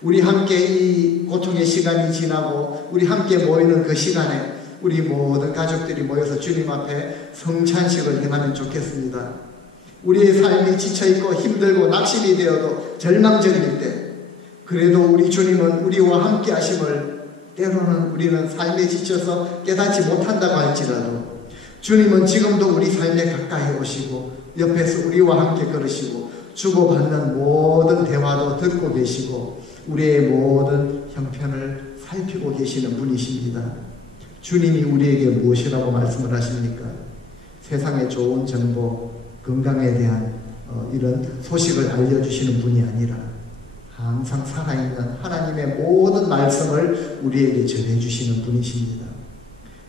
우리 함께 이 고통의 시간이 지나고 우리 함께 모이는 그 시간에 우리 모든 가족들이 모여서 주님 앞에 성찬식을 행하면 좋겠습니다. 우리의 삶이 지쳐있고 힘들고 낙심이 되어도 절망적일 때 그래도 우리 주님은 우리와 함께 하심을 때로는 우리는 삶에 지쳐서 깨닫지 못한다고 할지라도 주님은 지금도 우리 삶에 가까이 오시고 옆에서 우리와 함께 걸으시고 주고받는 모든 대화도 듣고 계시고 우리의 모든 형편을 살피고 계시는 분이십니다. 주님이 우리에게 무엇이라고 말씀을 하십니까? 세상의 좋은 정보, 건강에 대한 이런 소식을 알려주시는 분이 아니라 항상 살아있는 하나님의 모든 말씀을 우리에게 전해주시는 분이십니다.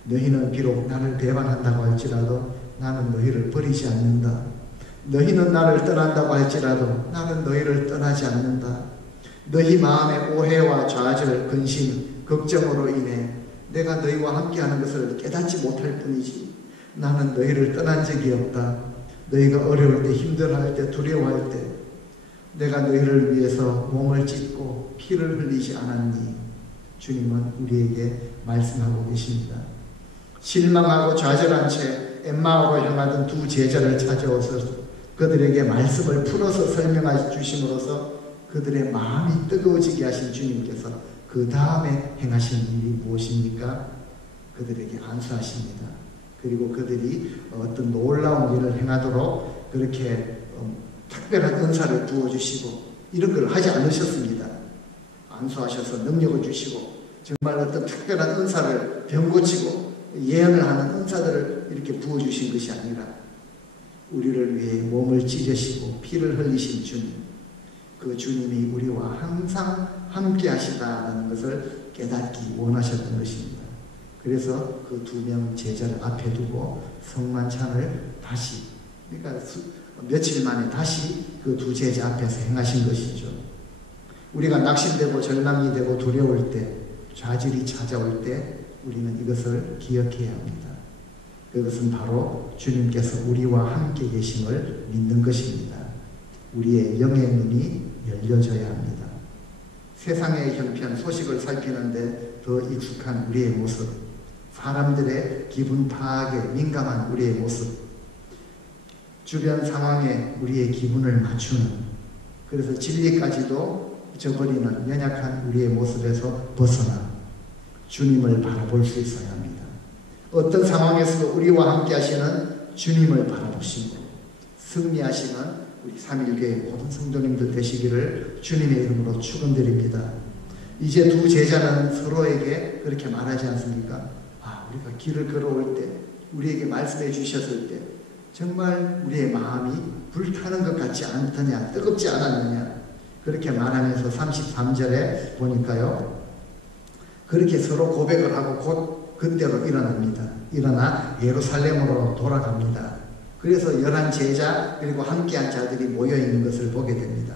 너희는 비록 나를 배반한다고 할지라도 나는 너희를 버리지 않는다. 너희는 나를 떠난다고 할지라도 나는 너희를 떠나지 않는다. 너희 마음의 오해와 좌절, 근심, 걱정으로 인해 내가 너희와 함께하는 것을 깨닫지 못할 뿐이지 나는 너희를 떠난 적이 없다. 너희가 어려울 때, 힘들어할 때, 두려워할 때 내가 너희를 위해서 몸을 찢고 피를 흘리지 않았니? 주님은 우리에게 말씀하고 계십니다. 실망하고 좌절한 채 엠마오로 향하던 두 제자를 찾아오셔서 그들에게 말씀을 풀어서 설명해 주심으로써 그들의 마음이 뜨거워지게 하신 주님께서 그 다음에 행하신 일이 무엇입니까? 그들에게 안수하십니다. 그리고 그들이 어떤 놀라운 일을 행하도록 그렇게 특별한 은사를 부어주시고 이런 걸 하지 않으셨습니다. 안수하셔서 능력을 주시고 정말 어떤 특별한 은사를 병 고치고 예언을 하는 은사들을 이렇게 부어주신 것이 아니라 우리를 위해 몸을 찢으시고 피를 흘리신 주님, 그 주님이 우리와 항상 함께 하시다는 것을 깨닫기 원하셨던 것입니다. 그래서 그 두 명 제자를 앞에 두고 성만찬을 다시, 그러니까 며칠 만에 다시 그 두 제자 앞에서 행하신 것이죠. 우리가 낙심되고 절망이 되고 두려울 때, 좌절이 찾아올 때 우리는 이것을 기억해야 합니다. 그것은 바로 주님께서 우리와 함께 계심을 믿는 것입니다. 우리의 영의 눈이 열려져야 합니다. 세상의 형편, 소식을 살피는데 더 익숙한 우리의 모습, 사람들의 기분 파악에 민감한 우리의 모습, 주변 상황에 우리의 기분을 맞추는, 그래서 진리까지도 저버리는 연약한 우리의 모습에서 벗어나 주님을 바라볼 수 있어야 합니다. 어떤 상황에서도 우리와 함께 하시는 주님을 바라보시고 승리하시는 우리 3.1교회 모든 성도님들 되시기를 주님의 이름으로 축원드립니다. 이제 두 제자는 서로에게 그렇게 말하지 않습니까? 우리가 길을 걸어올 때, 우리에게 말씀해 주셨을 때 정말 우리의 마음이 불타는 것 같지 않더냐, 뜨겁지 않았느냐, 그렇게 말하면서 33절에 보니까요, 그렇게 서로 고백을 하고 곧 그때로 일어납니다. 일어나 예루살렘으로 돌아갑니다. 그래서 11 제자 그리고 함께한 자들이 모여있는 것을 보게 됩니다.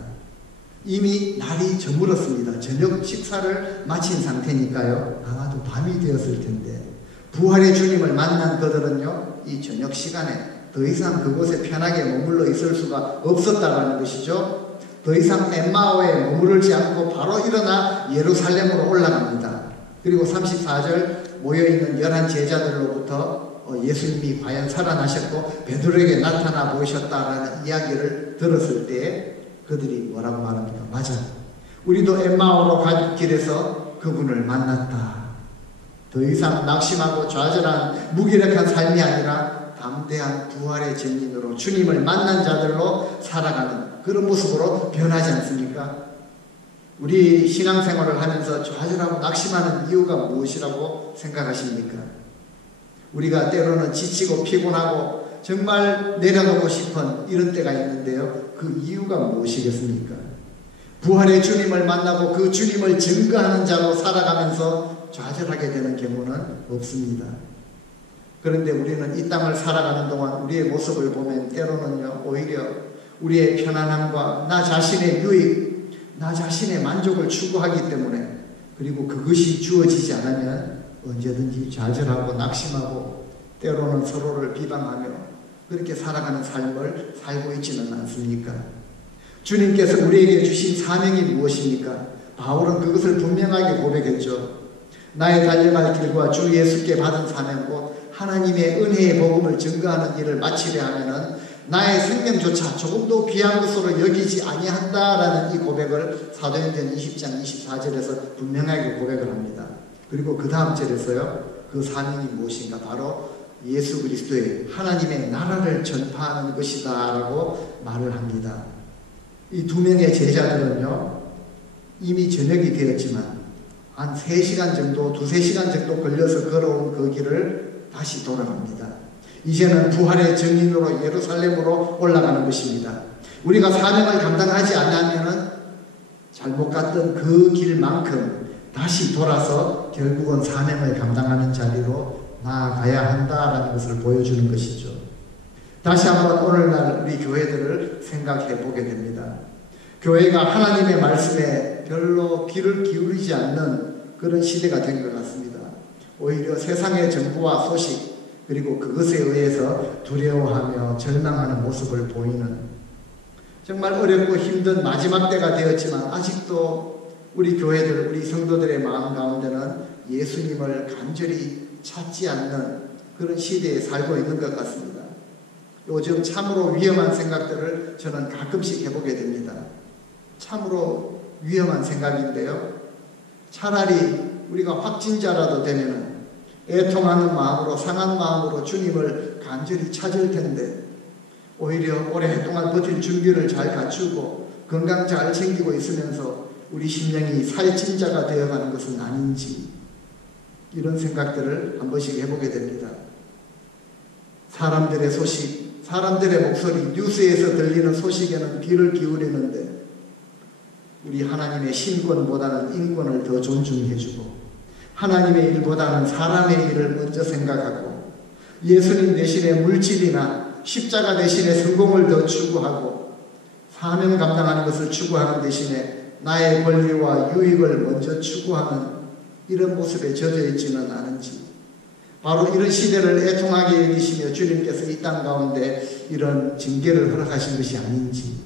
이미 날이 저물었습니다. 저녁 식사를 마친 상태니까요, 아마도 밤이 되었을 텐데 부활의 주님을 만난 그들은요, 이 저녁 시간에 더 이상 그곳에 편하게 머물러 있을 수가 없었다라는 것이죠. 더 이상 엠마오에 머무르지 않고 바로 일어나 예루살렘으로 올라갑니다. 그리고 34절 모여있는 11 제자들로부터 예수님이 과연 살아나셨고 베드로에게 나타나 보이셨다라는 이야기를 들었을 때 그들이 뭐라고 말합니까? 맞아, 우리도 엠마오로 갈 길에서 그분을 만났다. 더 이상 낙심하고 좌절한 무기력한 삶이 아니라 담대한 부활의 증인으로 주님을 만난 자들로 살아가는 그런 모습으로 변하지 않습니까? 우리 신앙생활을 하면서 좌절하고 낙심하는 이유가 무엇이라고 생각하십니까? 우리가 때로는 지치고 피곤하고 정말 내려가고 싶은 이런 때가 있는데요, 그 이유가 무엇이겠습니까? 부활의 주님을 만나고 그 주님을 증거하는 자로 살아가면서 좌절하게 되는 경우는 없습니다. 그런데 우리는 이 땅을 살아가는 동안 우리의 모습을 보면 때로는요, 오히려 우리의 편안함과 나 자신의 유익, 나 자신의 만족을 추구하기 때문에, 그리고 그것이 주어지지 않으면 언제든지 좌절하고 낙심하고 때로는 서로를 비방하며 그렇게 살아가는 삶을 살고 있지는 않습니까? 주님께서 우리에게 주신 사명이 무엇입니까? 바울은 그것을 분명하게 고백했죠. 나의 달려갈 길과 주 예수께 받은 사명 곧 하나님의 은혜의 복음을 증거하는 일을 마치려 하면은 나의 생명조차 조금도 귀한 것으로 여기지 아니한다라는 이 고백을 사도행전 20장 24절에서 분명하게 고백을 합니다. 그리고 그 다음 절에서요, 그 사명이 무엇인가? 바로 예수 그리스도의 하나님의 나라를 전파하는 것이다 라고 말을 합니다. 이 두 명의 제자들은요, 이미 저녁이 되었지만 한 3시간 정도, 2-3시간 정도 걸려서 걸어온 그 길을 다시 돌아갑니다. 이제는 부활의 증인으로 예루살렘으로 올라가는 것입니다. 우리가 사명을 감당하지 않으면 잘못 갔던 그 길만큼 다시 돌아서 결국은 사명을 감당하는 자리로 나아가야 한다라는 것을 보여주는 것이죠. 다시 한번 오늘날 우리 교회들을 생각해 보게 됩니다. 교회가 하나님의 말씀에 별로 귀를 기울이지 않는 그런 시대가 된 것 같습니다. 오히려 세상의 정보와 소식 그리고 그것에 의해서 두려워하며 절망하는 모습을 보이는, 정말 어렵고 힘든 마지막 때가 되었지만 아직도 우리 교회들, 우리 성도들의 마음 가운데는 예수님을 간절히 찾지 않는 그런 시대에 살고 있는 것 같습니다. 요즘 참으로 위험한 생각들을 저는 가끔씩 해보게 됩니다. 참으로 위험한 생각인데요. 차라리 우리가 확진자라도 되면 애통하는 마음으로, 상한 마음으로 주님을 간절히 찾을 텐데 오히려 오랫동안 버틸 준비를 잘 갖추고 건강 잘 챙기고 있으면서 우리 심령이 살찐 자가 되어가는 것은 아닌지, 이런 생각들을 한 번씩 해보게 됩니다. 사람들의 소식, 사람들의 목소리, 뉴스에서 들리는 소식에는 귀를 기울이는데 우리 하나님의 신권보다는 인권을 더 존중해주고 하나님의 일보다는 사람의 일을 먼저 생각하고 예수님 대신에 물질이나 십자가 대신에 성공을 더 추구하고 사명 감당하는 것을 추구하는 대신에 나의 권리와 유익을 먼저 추구하는 이런 모습에 젖어 있지는 않은지, 바로 이런 시대를 애통하게 여기시며 주님께서 이 땅 가운데 이런 징계를 허락하신 것이 아닌지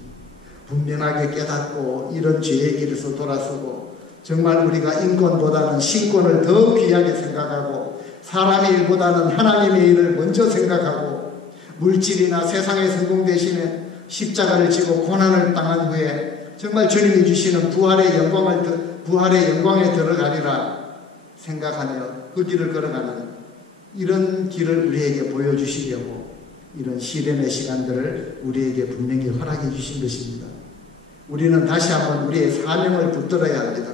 분명하게 깨닫고 이런 죄의 길에서 돌아서고 정말 우리가 인권보다는 신권을 더 귀하게 생각하고 사람의 일보다는 하나님의 일을 먼저 생각하고 물질이나 세상의 성공 대신에 십자가를 지고 고난을 당한 후에 정말 주님이 주시는 부활의 영광에 들어가리라 생각하며 그 길을 걸어가는 이런 길을 우리에게 보여주시려고 이런 시련의 시간들을 우리에게 분명히 허락해 주신 것입니다. 우리는 다시 한번 우리의 사명을 붙들어야 합니다.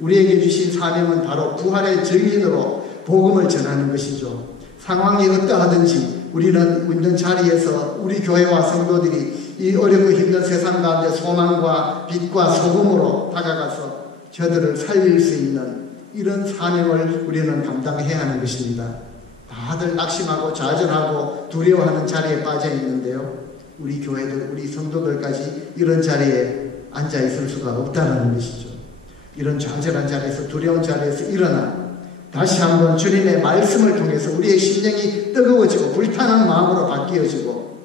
우리에게 주신 사명은 바로 부활의 증인으로 복음을 전하는 것이죠. 상황이 어떠하든지 우리는 있는 자리에서 우리 교회와 성도들이 이 어렵고 힘든 세상 가운데 소망과 빛과 소금으로 다가가서 저들을 살릴 수 있는 이런 사명을 우리는 감당해야 하는 것입니다. 다들 낙심하고 좌절하고 두려워하는 자리에 빠져 있는데요. 우리 교회들, 우리 성도들까지 이런 자리에 앉아 있을 수가 없다는 것이죠. 이런 좌절한 자리에서, 두려운 자리에서 일어나 다시 한번 주님의 말씀을 통해서 우리의 심령이 뜨거워지고 불타는 마음으로 바뀌어지고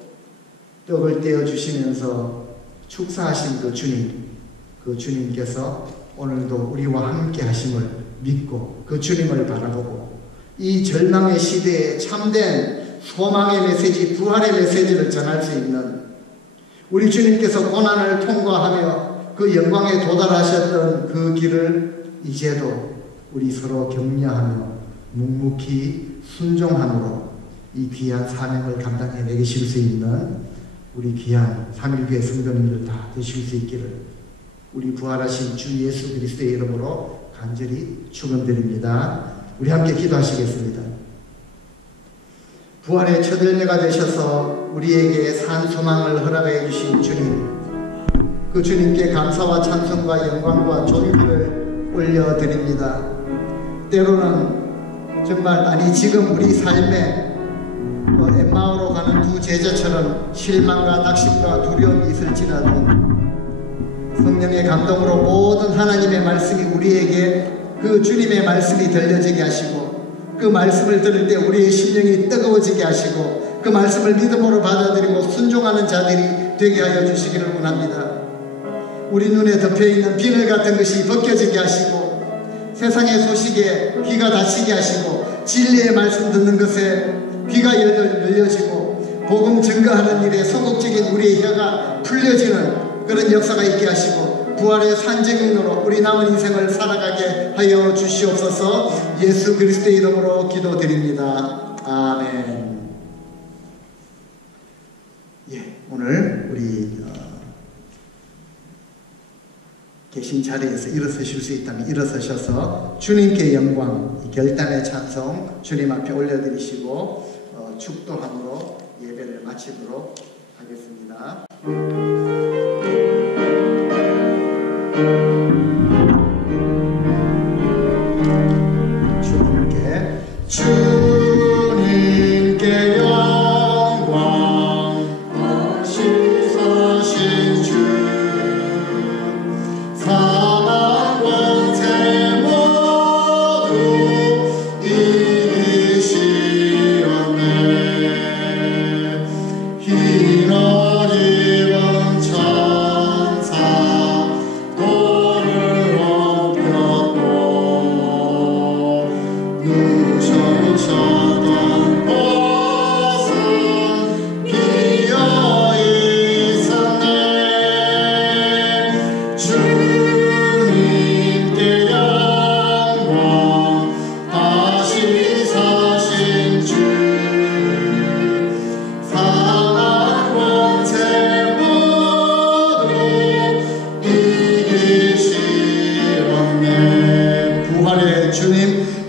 떡을 떼어주시면서 축사하신 그 주님께서 오늘도 우리와 함께 하심을 믿고 그 주님을 바라보고 이 절망의 시대에 참된 소망의 메시지, 부활의 메시지를 전할 수 있는 우리 주님께서 고난을 통과하며 그 영광에 도달하셨던 그 길을 이제도 우리 서로 격려하며 묵묵히 순종함으로 이 귀한 사명을 감당해 내실 수 있는 우리 귀한 3.1교회 성도님들 다 되실 수 있기를 우리 부활하신 주 예수 그리스도의 이름으로 간절히 축원드립니다. 우리 함께 기도하시겠습니다. 부활의 첫 열매가 되셔서 우리에게 산 소망을 허락해 주신 주님, 그 주님께 감사와 찬송과 영광과 존귀를 올려드립니다. 때로는 정말 지금 우리 삶에 엠마오로 가는 두 제자처럼 실망과 낙심과 두려움이 있을지라도 성령의 감동으로 모든 하나님의 말씀이 우리에게 그 주님의 말씀이 들려지게 하시고 그 말씀을 들을 때 우리의 심령이 뜨거워지게 하시고 그 말씀을 믿음으로 받아들이고 순종하는 자들이 되게 하여 주시기를 원합니다. 우리 눈에 덮여있는 비늘 같은 것이 벗겨지게 하시고 세상의 소식에 귀가 닫히게 하시고 진리의 말씀 듣는 것에 귀가 열려지고 복음 증거하는 일에 소극적인 우리의 혀가 풀려지는 그런 역사가 있게 하시고 부활의 산증인으로 우리 남은 인생을 살아가게 하여 주시옵소서. 예수 그리스도의 이름으로 기도드립니다. 아멘. 예, 오늘 우리 계신 자리에서 일어서실 수 있다면 일어서셔서 주님께 영광, 결단의 찬송 주님 앞에 올려드리시고 축도함으로 예배를 마치도록 하겠습니다. 주님께 영광, 다시 사신 주, 사망 권세 모두 이기시었네. 희노 입은 천사 돌을 엎겼고 누셔셨던 곳은 비어있었네. 주님께 영광, 다시 사신 주, 사망 권세 모두 이기시었네. 부활의 주님,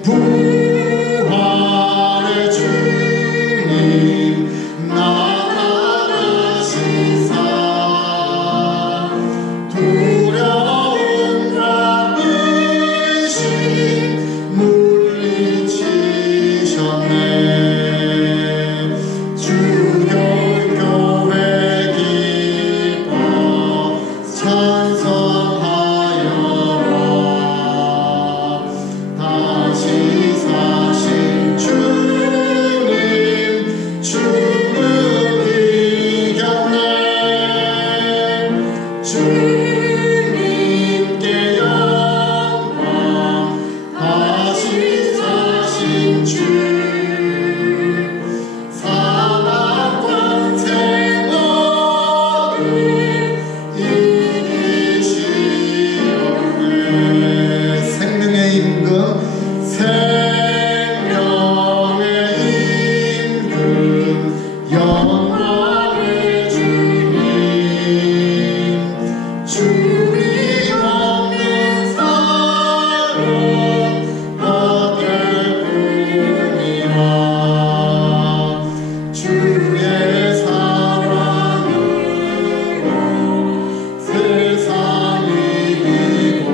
부활의 주님 나타나시사 두려움과 의심 물리치셨네. 주여 교회 기뻐 찬송하여라. 다시 사신 주님 죽음 이겼네. 주님께 영광, 다시 사신 주, 사망 권세 모두 이기시었네. 생명의 임금, 생명의 임금, 영광의 주님, 주님 없는 사랑 어떨 뿐이라. 주의 사랑으로 세상 이기고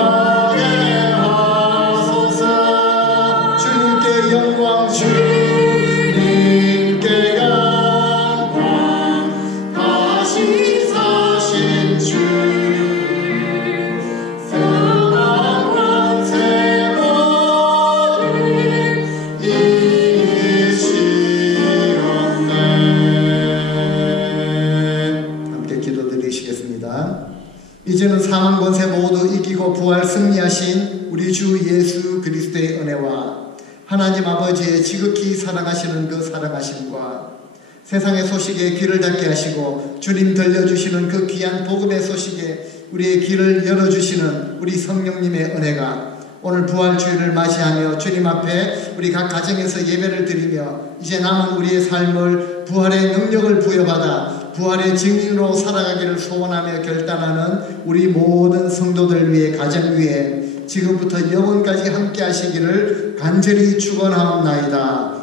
번영하게 하소서. 주님께 영광, 주님께 영광, 다시 사신 주, 사망 권세 모두 이기시었네. 함께 기도드리시겠습니다. 이제는 사망 권세 모두 이기고 부활 승리하신 우리 주 예수 그리스도의 은혜와 하나님 아버지의 지극히 사랑하시는 그 사랑하심과 세상의 소식에 귀를 닫게 하시고 주님 들려주시는 그 귀한 복음의 소식에 우리의 귀를 열어주시는 우리 성령님의 은혜가 오늘 부활주일을 맞이하며 주님 앞에 우리 각 가정에서 예배를 드리며 이제 남은 우리의 삶을 부활의 능력을 부여받아 부활의 증인으로 살아가기를 소원하며 결단하는 우리 모든 성도들 위해, 가정 위에 지금부터 영원까지 함께 하시기를 간절히 축원하옵나이다.